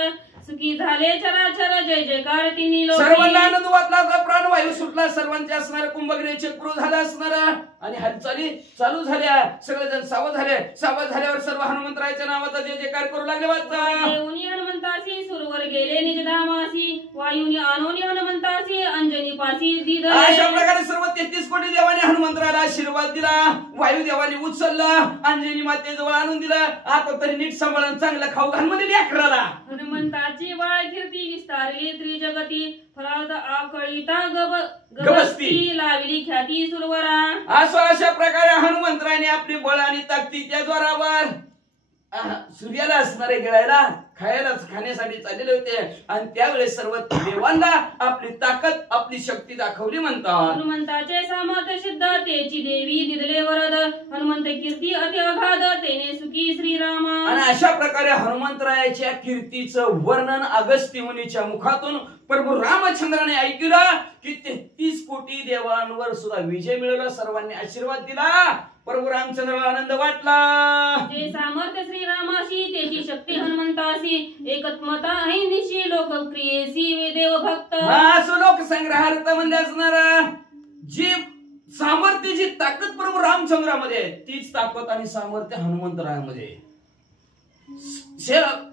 सुखी झाले चराचर जय जयकार तिन्ही लोक. सर्वांना आनंद वाटला, प्राणवायू सुटला. सर्वांचे असणारे कुंभग्रे चक्रू झाला असणारा आणि हालचाली चालू झाल्या. सगळेजण सावध झाले. सावध झाल्यावर सर्व हनुमंतरायच्या नावाचा जय जयकार करू लागले. वाचा देवनी हनुमंतासी सुरवर गेले निजधामासी वायूनी आनोनी हनुमंतासी अंजनी पासी दीद. अशा प्रकारे सर्व 33 कोटी देवाने हनुमंतराला आशीर्वाद दिला. वायुदेवाने उचलला, अंजनी मातेजवळ आणून दिला. आता तरी नीट सांभाळून चांगलं खाऊ घाल म्हणजे लेकराला. हनुमंताची बाळ कीर्ती विस्तारली त्रिजगती फलात आकळीता गबस्ती गबस्ती. लावली ख्याती सुरवरा. अशा प्रकारे हनुमंतराने आपली बळ आणि ताकदीच्या जोरावर सूर्याला असणारे गिळायला खाण्यासाठी चाललेले होते आणि त्यावेळेस सर्व देवांना आपली ताकद आपली शक्ती दाखवली म्हणतात. हनुमंताचे सामर्थ्य सिद्ध तेची देवी दिदले वरद हनुमंत कीर्ती अति अगाध तेने सुखी श्रीरामा. आणि अशा प्रकारे हनुमंतरायाच्या कीर्तीचं वर्णन अगस्त्य मुनीच्या मुखातून प्रभू रामचंद्राने ऐकलं की 33 कोटी देवांवर सुद्धा विजय मिळवला. सर्वांनी आशीर्वाद दिला. प्रभू रामचंद्राला आनंद वाटला. ते सामर्थ्य श्रीरामाशी त्याची शक्ती हनुमंताशी एकत्मता अहिंदीशी लोकप्रियेसी वे देव भक्त. असं लोक संग्रहार्थ म्हणजे असणार जी सामर्थ्य जी ताकद प्रभू रामचंद्रामध्ये आहे तीच ताकद आणि सामर्थ्य हनुमंतरायामध्ये आहे.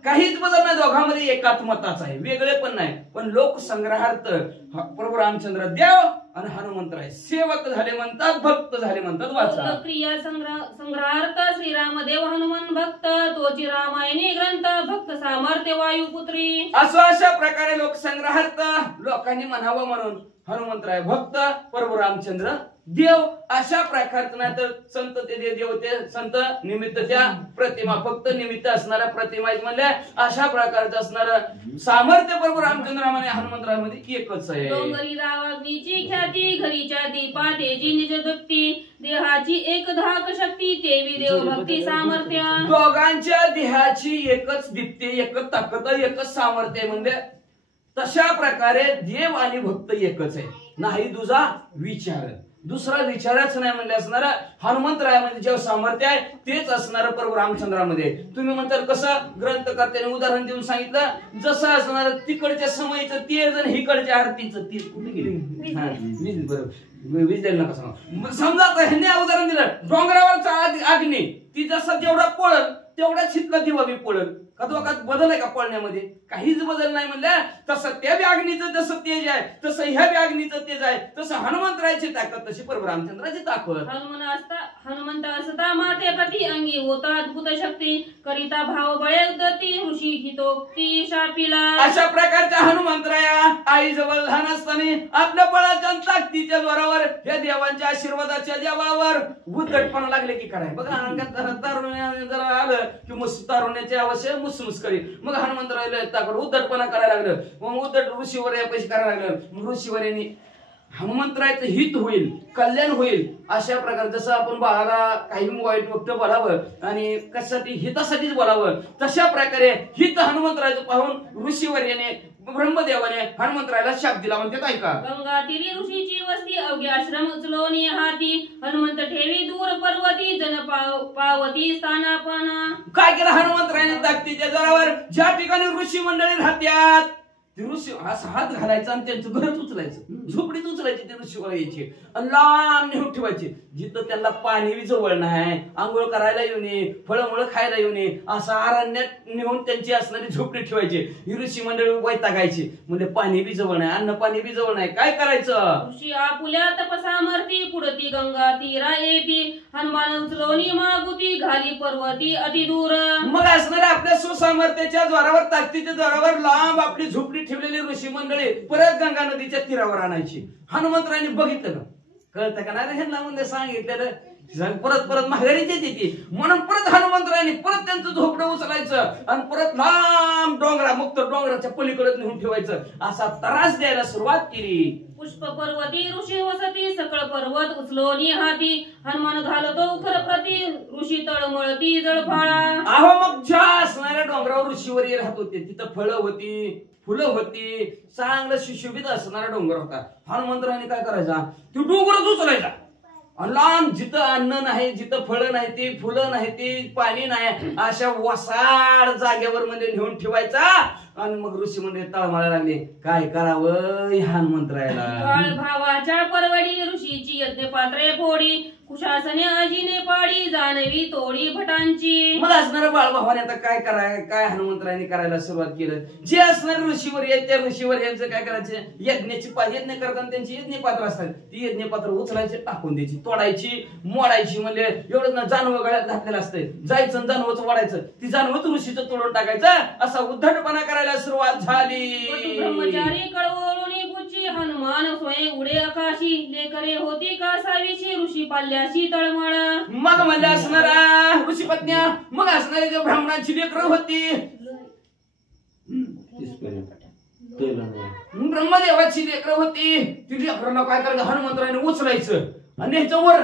काहीच बदल नाही. दोघांमध्ये एकात्मताच आहे. वेगळे पण नाही. पण लोक संग्रहार्थ प्रभू रामचंद्र देव आणि हनुमंतराय सेवक झाले म्हणतात भक्त झाले म्हणतात. वाचा क्रिया संग्रहार्थ श्रीराम देव हनुमान भक्त तोची रामायणी ग्रंथ भक्त सामर्थ्य वायुपुत्री. असं अशा प्रकारे लोक संग्रहार्थ लोकांनी म्हणावं म्हणून हनुमंतराय भक्त प्रभू रामचंद्र देव अशा प्रकारचं नाही तर संत ते देव ते संत निमित्त त्या प्रतिमा फक्त निमित्त असणाऱ्या प्रतिमा म्हणल्या अशा प्रकारचं असणारं सामर्थ्य प्रभू रामचंद्रामध्ये हनुमंतरामध्ये एकच आहे. डोंगरी रावाग्नीची ख्याती घरीच्या दीपा तेजी निज भक्ती देहाची एक धाक शक्ती देवी देव भक्ती सामर्थ्य. दोघांच्या देहाची एकच दीप्ती एकच ताकद एकच सामर्थ्य म्हणजे तशा प्रकारे देव आणि भक्त एकच आहे. नाही दुजा विचार दुसरा विचारच नाही म्हणजे असणार हनुमंतरायामध्ये जे सामर्थ्य आहे तेच असणार प्रभू रामचंद्रामध्ये. तुम्ही म्हणतात कसं ग्रंथकर्त्याने उदाहरण देऊन सांगितलं जसं असणार तिकडच्या समयीचं तेज आणि हिकडच्या आरतीचं तेज कुठे गेली बरोबर वीज द्यायला नका सांगा. समजा ह्यांनी उदाहरण दिलं डोंगरावरचा अग्नी ती जसं जेवढा पळल तेवढाच शितला दिवा बी पळल. का बदल आहे का पळण्यामध्ये? काहीच बदल नाही म्हणल्या. तसं त्या अग्नीचं जसं तेज आहे तसं ह्या अग्नीचं तेज आहे तसं हनुमंतरायाची ताकद तशी प्रभू रामचंद्राची ताकद. हनुमंत असता माते पती अंगी होता अद्भुत शक्ती करिता भाव बळे उदती ऋषी हितोक्ती शापिला. अशा प्रकारच्या हनुमंतराया आई जवळ लहान असताना आपल्या बळाच्या ताकदीच्या जोरावर या देवांच्या आशीर्वादाच्या देवावर उद्धटपणा लागले की काय बघा अंगात तारुण्य जरा आलं की मस्त तारुण्याची अवश्य मुसमुस करी. मग हनुमंतरायाला ताकद उद्धटपणा करायला लागलं. मग उद्धट ऋषीवर या पैसे करायला लागलं. मग ऋषीवर्यांनी हनुमंतरायाचं हित होईल कल्याण होईल अशा प्रकारे जसं आपण बाळाला काही वाईट वक्त बोलावं आणि कशासाठी हितासाठीच बोलावं तशा प्रकारे हित हनुमंतरायाचं पाहून ऋषीवर्याने ब्रह्मदेवाने हनुमंतरायाला शाप दिला म्हणतात. ऐका गंगा तीरी ऋषीची वस्ती अवघ्या आश्रम उचलोनी हाती हनुमंत ठेवी दूर पर्वती जन पावती स्थानापना. काय केलं हनुमंतरायाने ताकदीच्या जोरावर ज्या ठिकाणी ऋषी मंडळी राहत्यात ऋषी असा हात घालायचा आणि त्यांचं घरच उचलायचं झोपडीत उचलायची ते ऋषी यायचे लांब नेऊन ठेवायचे. जिथं त्यांना पाणी बी जवळ नाही आंघोळ करायला येऊ नये फळमुळं खायला येऊ नये असं अरण्यात नेऊन त्यांची असणारी झोपडी ठेवायची. ही ऋषी मंडळी वैतागायची म्हणजे पाणी बी जवळ नाही अन्न पाणी बी जवळ नाही काय करायचं. ऋषी आपुल्या तपसामर्थी पुढती गंगा तीरा येती हनुमान उचलोनी मागुती घाली पर्वती अति दूर. मग असणाऱ्या आपल्या सुसामर्थ्याच्या द्वारावर ताकदीच्या द्वारावर लांब आपली झोपडी ठेवलेली ऋषी मंडळी परत गंगा नदीच्या तीरावर आणायची. हनुमंतरायाने बघितलं ना कळतं का नाही ह्यांना म्हणजे सांगितलेलं परत परत माघारीच येते ती म्हणून परत हनुमंतरायाने परत त्यांचं झोपडं उचलायचं आणि परत लांब डोंगरा मुक्त डोंगराच्या पलीकडे नेऊन ठेवायचं असा त्रास द्यायला सुरुवात केली. पुष्प पर्वती ऋषी वसती सकळ पर्वत उचलोनी हाती हनुमान घालतो उखर प्रती ऋषी तळमळती जळफाळा. अहो मग ज्या असणाऱ्या डोंगरावर ऋषीवर राहत होते तिथं फळं होती फुलं होती चांगलं सुशोभित असणारा डोंगर होता. हनुमंतरायाने काय करायचा तो डोंगरच उचलायचा आणि लांब जिथं अन्न नाही जिथं फळं नाही ती फुलं नाही ती पाणी नाही अशा वसाड जागेवर मध्ये नेऊन ठेवायचा. आणि मग ऋषी म्हणजे तळमळायला लागले काय करावं हनुमंतरायाला. भावाच्या परवडी ऋषीची यज्ञ पात्रे फोडी कुशासने अजिने पाडी जानवी तोडी भटांची. मला असणारं बाळभावाने आता काय हनुमंतरायाने करायला सुरुवात केलं. जे असणारे ऋषीवर आहेत त्या ऋषीवर यांचं काय करायचं यज्ञ करताना त्यांची यज्ञ पात्र असतात ती यज्ञ पात्र उचलायचे टाकून द्यायची तोडायची मोडायची म्हणजे एवढं जानवं गळ्यात घातलेलं असतं जायचं जानवचं वाढायचं ती जानवच ऋषीचं तोडून टाकायचं असा उद्धटपणा करायला सुरुवात झाली. ब्रह्मचारी कळवळूनी पुच्ची हनुमान स्वयं उडे आकाशी लेकरे होती का सावीची ऋषी पाल्याशी तळमळ. मग म्हणजे असणारा ऋषी पत्न्या मग असणारी ब्राह्मणाची लेकरं होती ब्रह्मदेवाची लेकरं होती, ती लेकरांना काय करायचं, हनुमंतरायाने उचलायचं आणि न्यायचं वर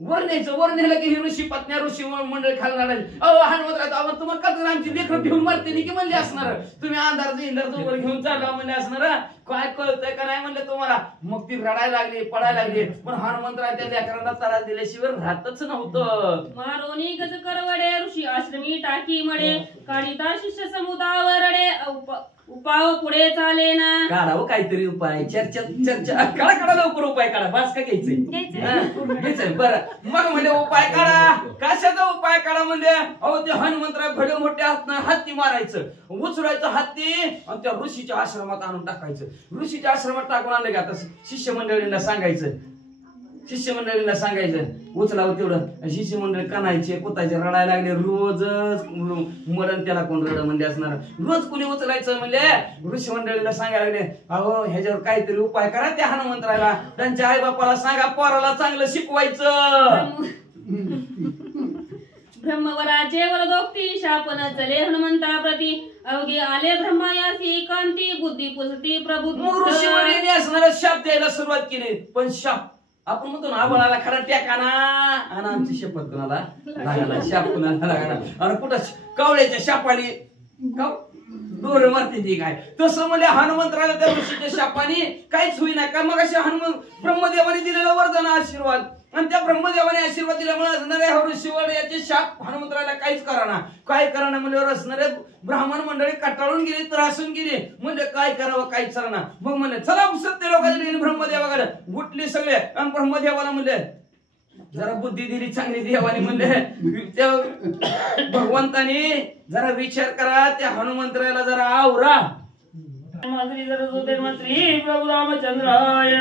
न्यायचं. वर नेलं की ही ऋषी पत्न्या ऋषी मंडळी खालणार हनुमंतराय तुम्हाला कसं आमची लेकरं घेऊन मारते की म्हणले असणार, तुम्ही अंधारचं इंधारचं वर घेऊन चालला म्हणले असणार, काय कळतंय का नाही म्हणलं तुम्हाला. मग ती रडायला लागली, पडायला लागली, पण हनुमंतराय त्या लेकरांना त्रास दिल्याशिवाय राहतच नव्हतं. मारोनी गज करवडे ऋषी आश्रमी टाकी मडे काढिता शिष्य समुदावरडे उपाव पुढे चाले ना. काढावं काहीतरी उपाय, चर्चा काढा लवकर उपाय काढा. बास का घ्यायचंय बरं. मग म्हणजे उपाय काढा. कशाचा उपाय काढा म्हणजे अहो ते हनुमंतराय भले मोठ्या हत्ती मारायचं, उचलायचं हत्ती आणि त्या ऋषीच्या आश्रमात आणून टाकायचं. ऋषीच्या आश्रमात टाकून आणलं की आता शिष्यमंडळींना सांगायचं उचलावं तेवढं. शिष्यमंडळी कानायचे, कुतायचे, रडायला लागले. रोजच मरण त्याला कोण रड म्हणजे असणार, रोज कुणी उचलायचं म्हणजे ऋषी मंडळीला सांगायला लागले अहो ह्याच्यावर काहीतरी उपाय करा. त्या हनुमंतरायला त्यांच्या आई बापाला सांगा पोराला चांगलं शिकवायचं. ब्रह्मवराचे वरदोक्ती शापन चले हनुमंता प्रती अवघे आले ब्रह्मायासी कांती बुद्धी पुसती प्रभू. ऋषी मंडळीने असणारा शाप द्यायला सुरुवात केली. पण शाप आपण म्हणतो ना आबळाला खरा टॅकाना आणि आमची शपथ कुणाला लागला, शाप कुणाला लागला. आणि कुठं कावळ्याच्या शापाने डोरे मारते ती काय तसं म्हणजे हनुमंतराला त्या ऋषीच्या शापाने काहीच होईना का. मग अशा ब्रह्मदेवाने दिलेला वरदान आशीर्वाद आणि त्या ब्रह्मदेवाने आशीर्वाद दिल्यामुळे असणारे ऋषीवर याचे शाप हनुमंतराला काहीच कराना. काय कराना म्हणल्यावर असणारे ब्राह्मण मंडळी कटाळून गेली, त्रासून गेली. म्हणजे काय करावं काहीच कराना. मग म्हणले चला सत्य लोकांनी ब्रह्मदेवाकडे उठले सगळे आणि ब्रह्मदेवाला म्हणले जरा बुद्धी दिली चांगली देवाने. म्हणले त्या भगवंतानी जरा विचार करा, त्या हनुमंतराला जरा आवरा. मंत्री प्रभू रामचंद्राय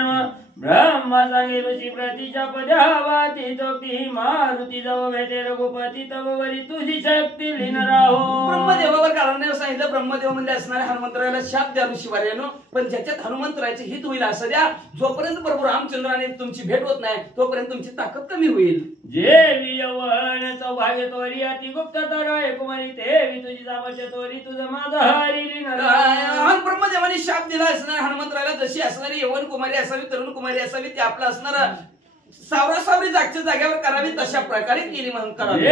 ब्रह्मा सांगे ऋषी प्रतीच्या पद्यावाती तोक्ती मारुती जव भेटे रघुपती तव वरी तुझी शक्ती लीन राहो. ब्रह्मदेवावर कारण सांगितलं. ब्रह्मदेव म्हणजे असणारे हनुमंतराला शाप द्या ऋषीवार्यानो, पण ज्याच्यात हनुमंतरायचे हित होईल असं द्या. जोपर्यंत प्रभू रामचंद्राने तुमची भेट होत नाही तोपर्यंत तुमची ताकद कमी होईल. जेवी यवन सौभाग्य तोरी अति गुप्त तर कुमारी तेवी तुझी सामर्थ्य तोरी तुझं माझं हरी लीन राहो. ब्रह्मदेवाने शाप दिला असणाऱ्या हनुमंतराला जशी असणारी यवन कुमारी असावी, तरुण कुमारी असावी, ते आपलं असणार सावरासावरी जागच्या जागेवर करावी तशा प्रकारे केली म्हणून करावी.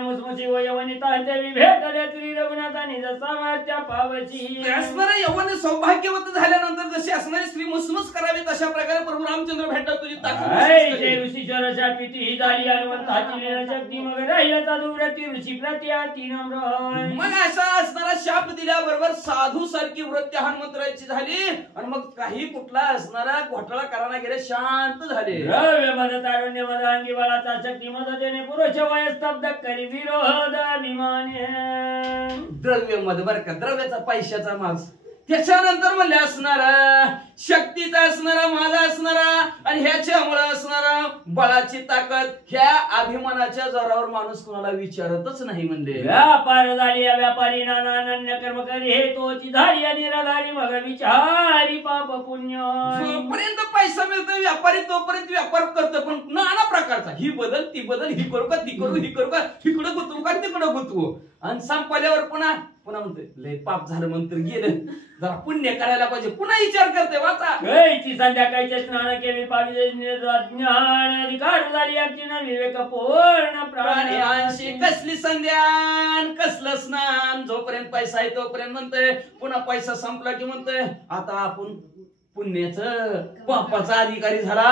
मुसमुसी व यवनिता देवी भेटले श्री रघुनाथा निज सामर्थ्य पावची. असणारे यवन सौभाग्यवत झाल्यानंतर जशी असणारी स्त्री मुसमुस करावी तशा प्रकारे प्रभू रामचंद्र भेटतात तुझी ताकद. ऋषीश्वर शापिती ही झाली हनुमंताची लीन शक्ती मग राहिला दुव्रती ऋषी प्रत्याती नम्र. मग असा असणारा शाप दिल्याबरोबर साधू सारखी वृत्ती हनुमंतराची झाली आणि मग काही कुठला असणारा घोटाळा करायला गेले शांत झाले. द्रव्य मद तारुण्य मद अंगी बळाचा शक्ती मदतेने पुरुष वय स्तब्ध करी विरोध अभिमाने. द्रव्य मद बर का, द्रव्याचा पैशाचा मास. त्याच्यानंतर म्हणले असणारा शक्तीचा असणारा माझा असणारा आणि ह्याच्यामुळे असणारा बळाची ताकद, ह्या अभिमानाच्या जोरावर माणूस कोणाला विचारतच नाही. म्हणजे व्यापार झाली व्यापारी नाना अनन्य कर्म करी हे तोची धारी निराधारी मग विचारी पाप पुण्य. जोपर्यंत पैसा मिळतो व्यापारी तोपर्यंत व्यापार करतो, पण नाना प्रकारचा ही बदल ती बदल, ही करू का ती करू, ही करू का तिकडं गुतवू का तिकडं गुतवू. आणि संपल्यावर पुन्हा म्हणते लय पाप झालं म्हणतर गेलं, जरा पुण्य करायला पाहिजे, पुन्हा विचार करते वाचा. संध्याकाळचे स्नान केली पावी ज्ञान अधिकार झाली अगदी विवेक पूर्ण प्राणी प्राणी कसली संध्यान कसलं स्नान. जोपर्यंत पैसा आहे तोपर्यंत म्हणतोय, पुन्हा पैसा संपला की म्हणतोय आता आपण पुण्याचं पापाचा अधिकारी झाला,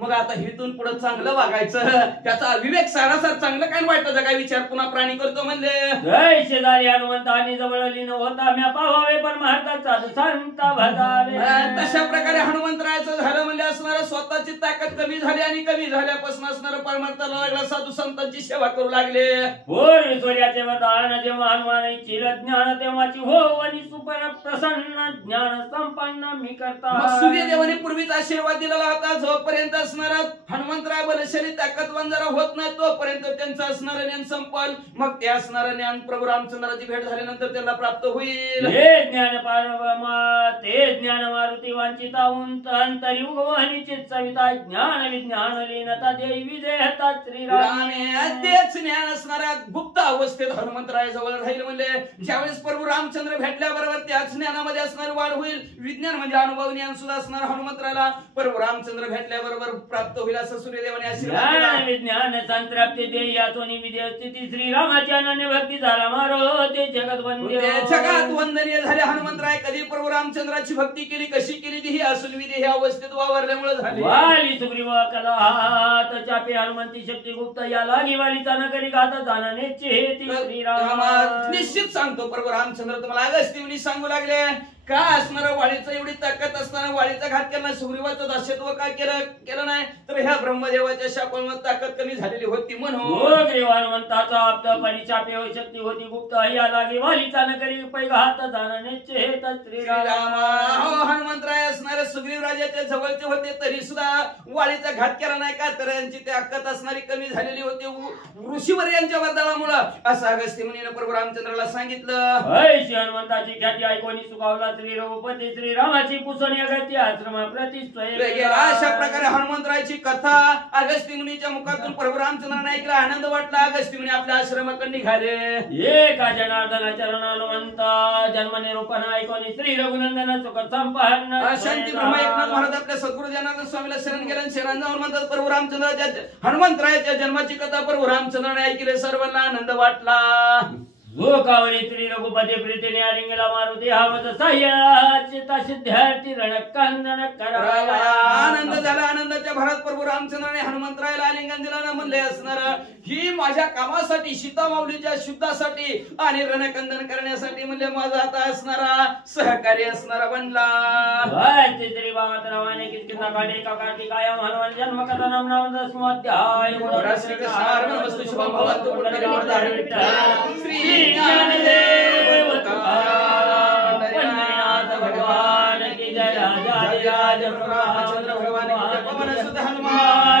मग आता हिथून पुढे चांगलं वागायचं. त्याचा विवेक सारासार चांगलं काय वाटतं काय विचार पुन्हा प्राणी करतो. म्हणले जय शेजारी हनुमंतानी जवळ लीन होता म्या पाहावे पण महाराजाचा संत भजावे. तशा प्रकारे हनुमंतरायचं झालं म्हणजे असणारं स्वतःची ताकद कमी झाली आणि कमी झाल्यापासून असणारं परमार्थाला लागला, साधू संतांची सेवा करू लागले. होय सूर्याचे वरदान जेव्हा हनुमान चिल ज्ञान तेव्हाची हो आणि सुपर प्रसन्न ज्ञान संपन्न मी करता. सूर्यदेवाने पूर्वीच आशीर्वाद दिलेला होता, जोपर्यंत असणारा हनुमंतराय बलशाली ताकदवान जरा होत नाही तोपर्यंत त्यांचं असणारं ज्ञान संपल. मग ते असणारं ज्ञान प्रभू रामचंद्राची भेट झाल्यानंतर त्यांना प्राप्त होईल. हे ज्ञान पार ते ज्ञान मारुती वांछिताहून तंतरी उगवहनी चित सविता ज्ञान विज्ञान लीनता देवी देहता श्रीराम तेच ज्ञान असणाऱ्या गुप्त अवस्थेत हनुमंतराय जवळ राहील. म्हणजे ज्यावेळेस प्रभू रामचंद्र भेटल्याबरोबर त्याच ज्ञानामध्ये असणारी वाढ होईल. विज्ञान म्हणजे अनुभव ज्ञान सुद्धा असणार हनुमंतराला प्रभू रामचंद्र भेटल्याबरोबर प्राप्त होईल असं सूर्यदेवाने आशीर्वाद दिला. ज्ञान विज्ञान संतप्ती दे यातोनी विद्या स्थिती श्रीरामाची अनन्य भक्ती झाला मारो ते जगत वंद्य जगात वंदनीय झाले हनुमंतराय. कधी प्रभू रामचंद्राची भक्ती केली, कशी केली ती ही असून विधी ह्या अवस्थेत वावरल्यामुळे झाली. वाली सुग्रीव कला हात चापे हनुमंती शक्ती गुप्त या लागी वालीचा न करी गाता जाणाने चेती श्रीराम. निश्चित सांगतो प्रभू रामचंद्र तुम्हाला अगस्त्य सांगू लागले का असणार वाळीचं एवढी ताकद असताना वाळीचा घात केला, सुग्रीवाचं दास्यत्व काय केलं नाही तर ह्या ब्रह्मदेवाच्या शापामुळे ताकद कमी झालेली होती म्हणून हनुमंताचा आप्त परी चापे शक्ती होती गुप्त या लागी वालीचा न करी पै घात जाणाने चेत श्रीराम. हनुमंतराय असणारे सुग्रीव राजाच्या जवळचे होते तरी सुद्धा वाळीचा घात केला नाही का तर यांची ताकद असणारी कमी झालेली होती ऋषीवर यांच्या वर्दळामुळे असं अगस्त्य मुनीने प्रभू रामचंद्राला सांगितलं. हनुमंताची ख्याती ऐकून सुखावला श्री रघुपती श्रीरामाची पुसणी अगत्य आश्रमा प्रतिष्ठा. अशा प्रकारे हनुमंतरायची कथा अगस्त्य मुनीच्या मुखातून प्रभू रामचंद्राने ऐकला. आनंद वाटला. अगस्त्य मुनी आपल्या आश्रमाकडे निघाले. एका जनार्दना चरण हनुमंता जन्म निरूपण ऐकून श्री रघुनंदन सुख संपन्न शांती ब्रह्म एकनाथ महाराज आपल्या सद्गुरु जनार्दन स्वामीला शरण गेल्या. शरण जाऊन म्हणतात प्रभू रामचंद्राच्या हनुमंतरायाच्या जन्माची कथा प्रभू रामचंद्राने ऐकली. सर्वांना आनंद वाटला. लोकावरी श्री रघुपती प्रीतीने आलिंगला मारुती हावत साह्याचिता सिद्धार्थी रणकंदन करावा. आनंद झाला. आनंदाच्या भरात प्रभू रामचंद्राने हनुमंतरायाला आलिंगन दिला. म्हणले असणार ही माझ्या कामासाठी सीता माऊलीच्या शुद्धासाठी आणि रणकंदन करण्यासाठी म्हणजे माझा आता असणारा सहकारी असणारा बनला. श्री बाबा नावाने कितना काढे का कार्तिकायम हनुमान जन्म कथा नाम नाम दशमोध्याय. श्रीकृष्ण वस्तु शुभम भवतु श्री ज्ञानदेव पंढरीनाथ भगवान की जय. राजा राज रामचंद्र भगवान की जय. पवन सुत हनुमान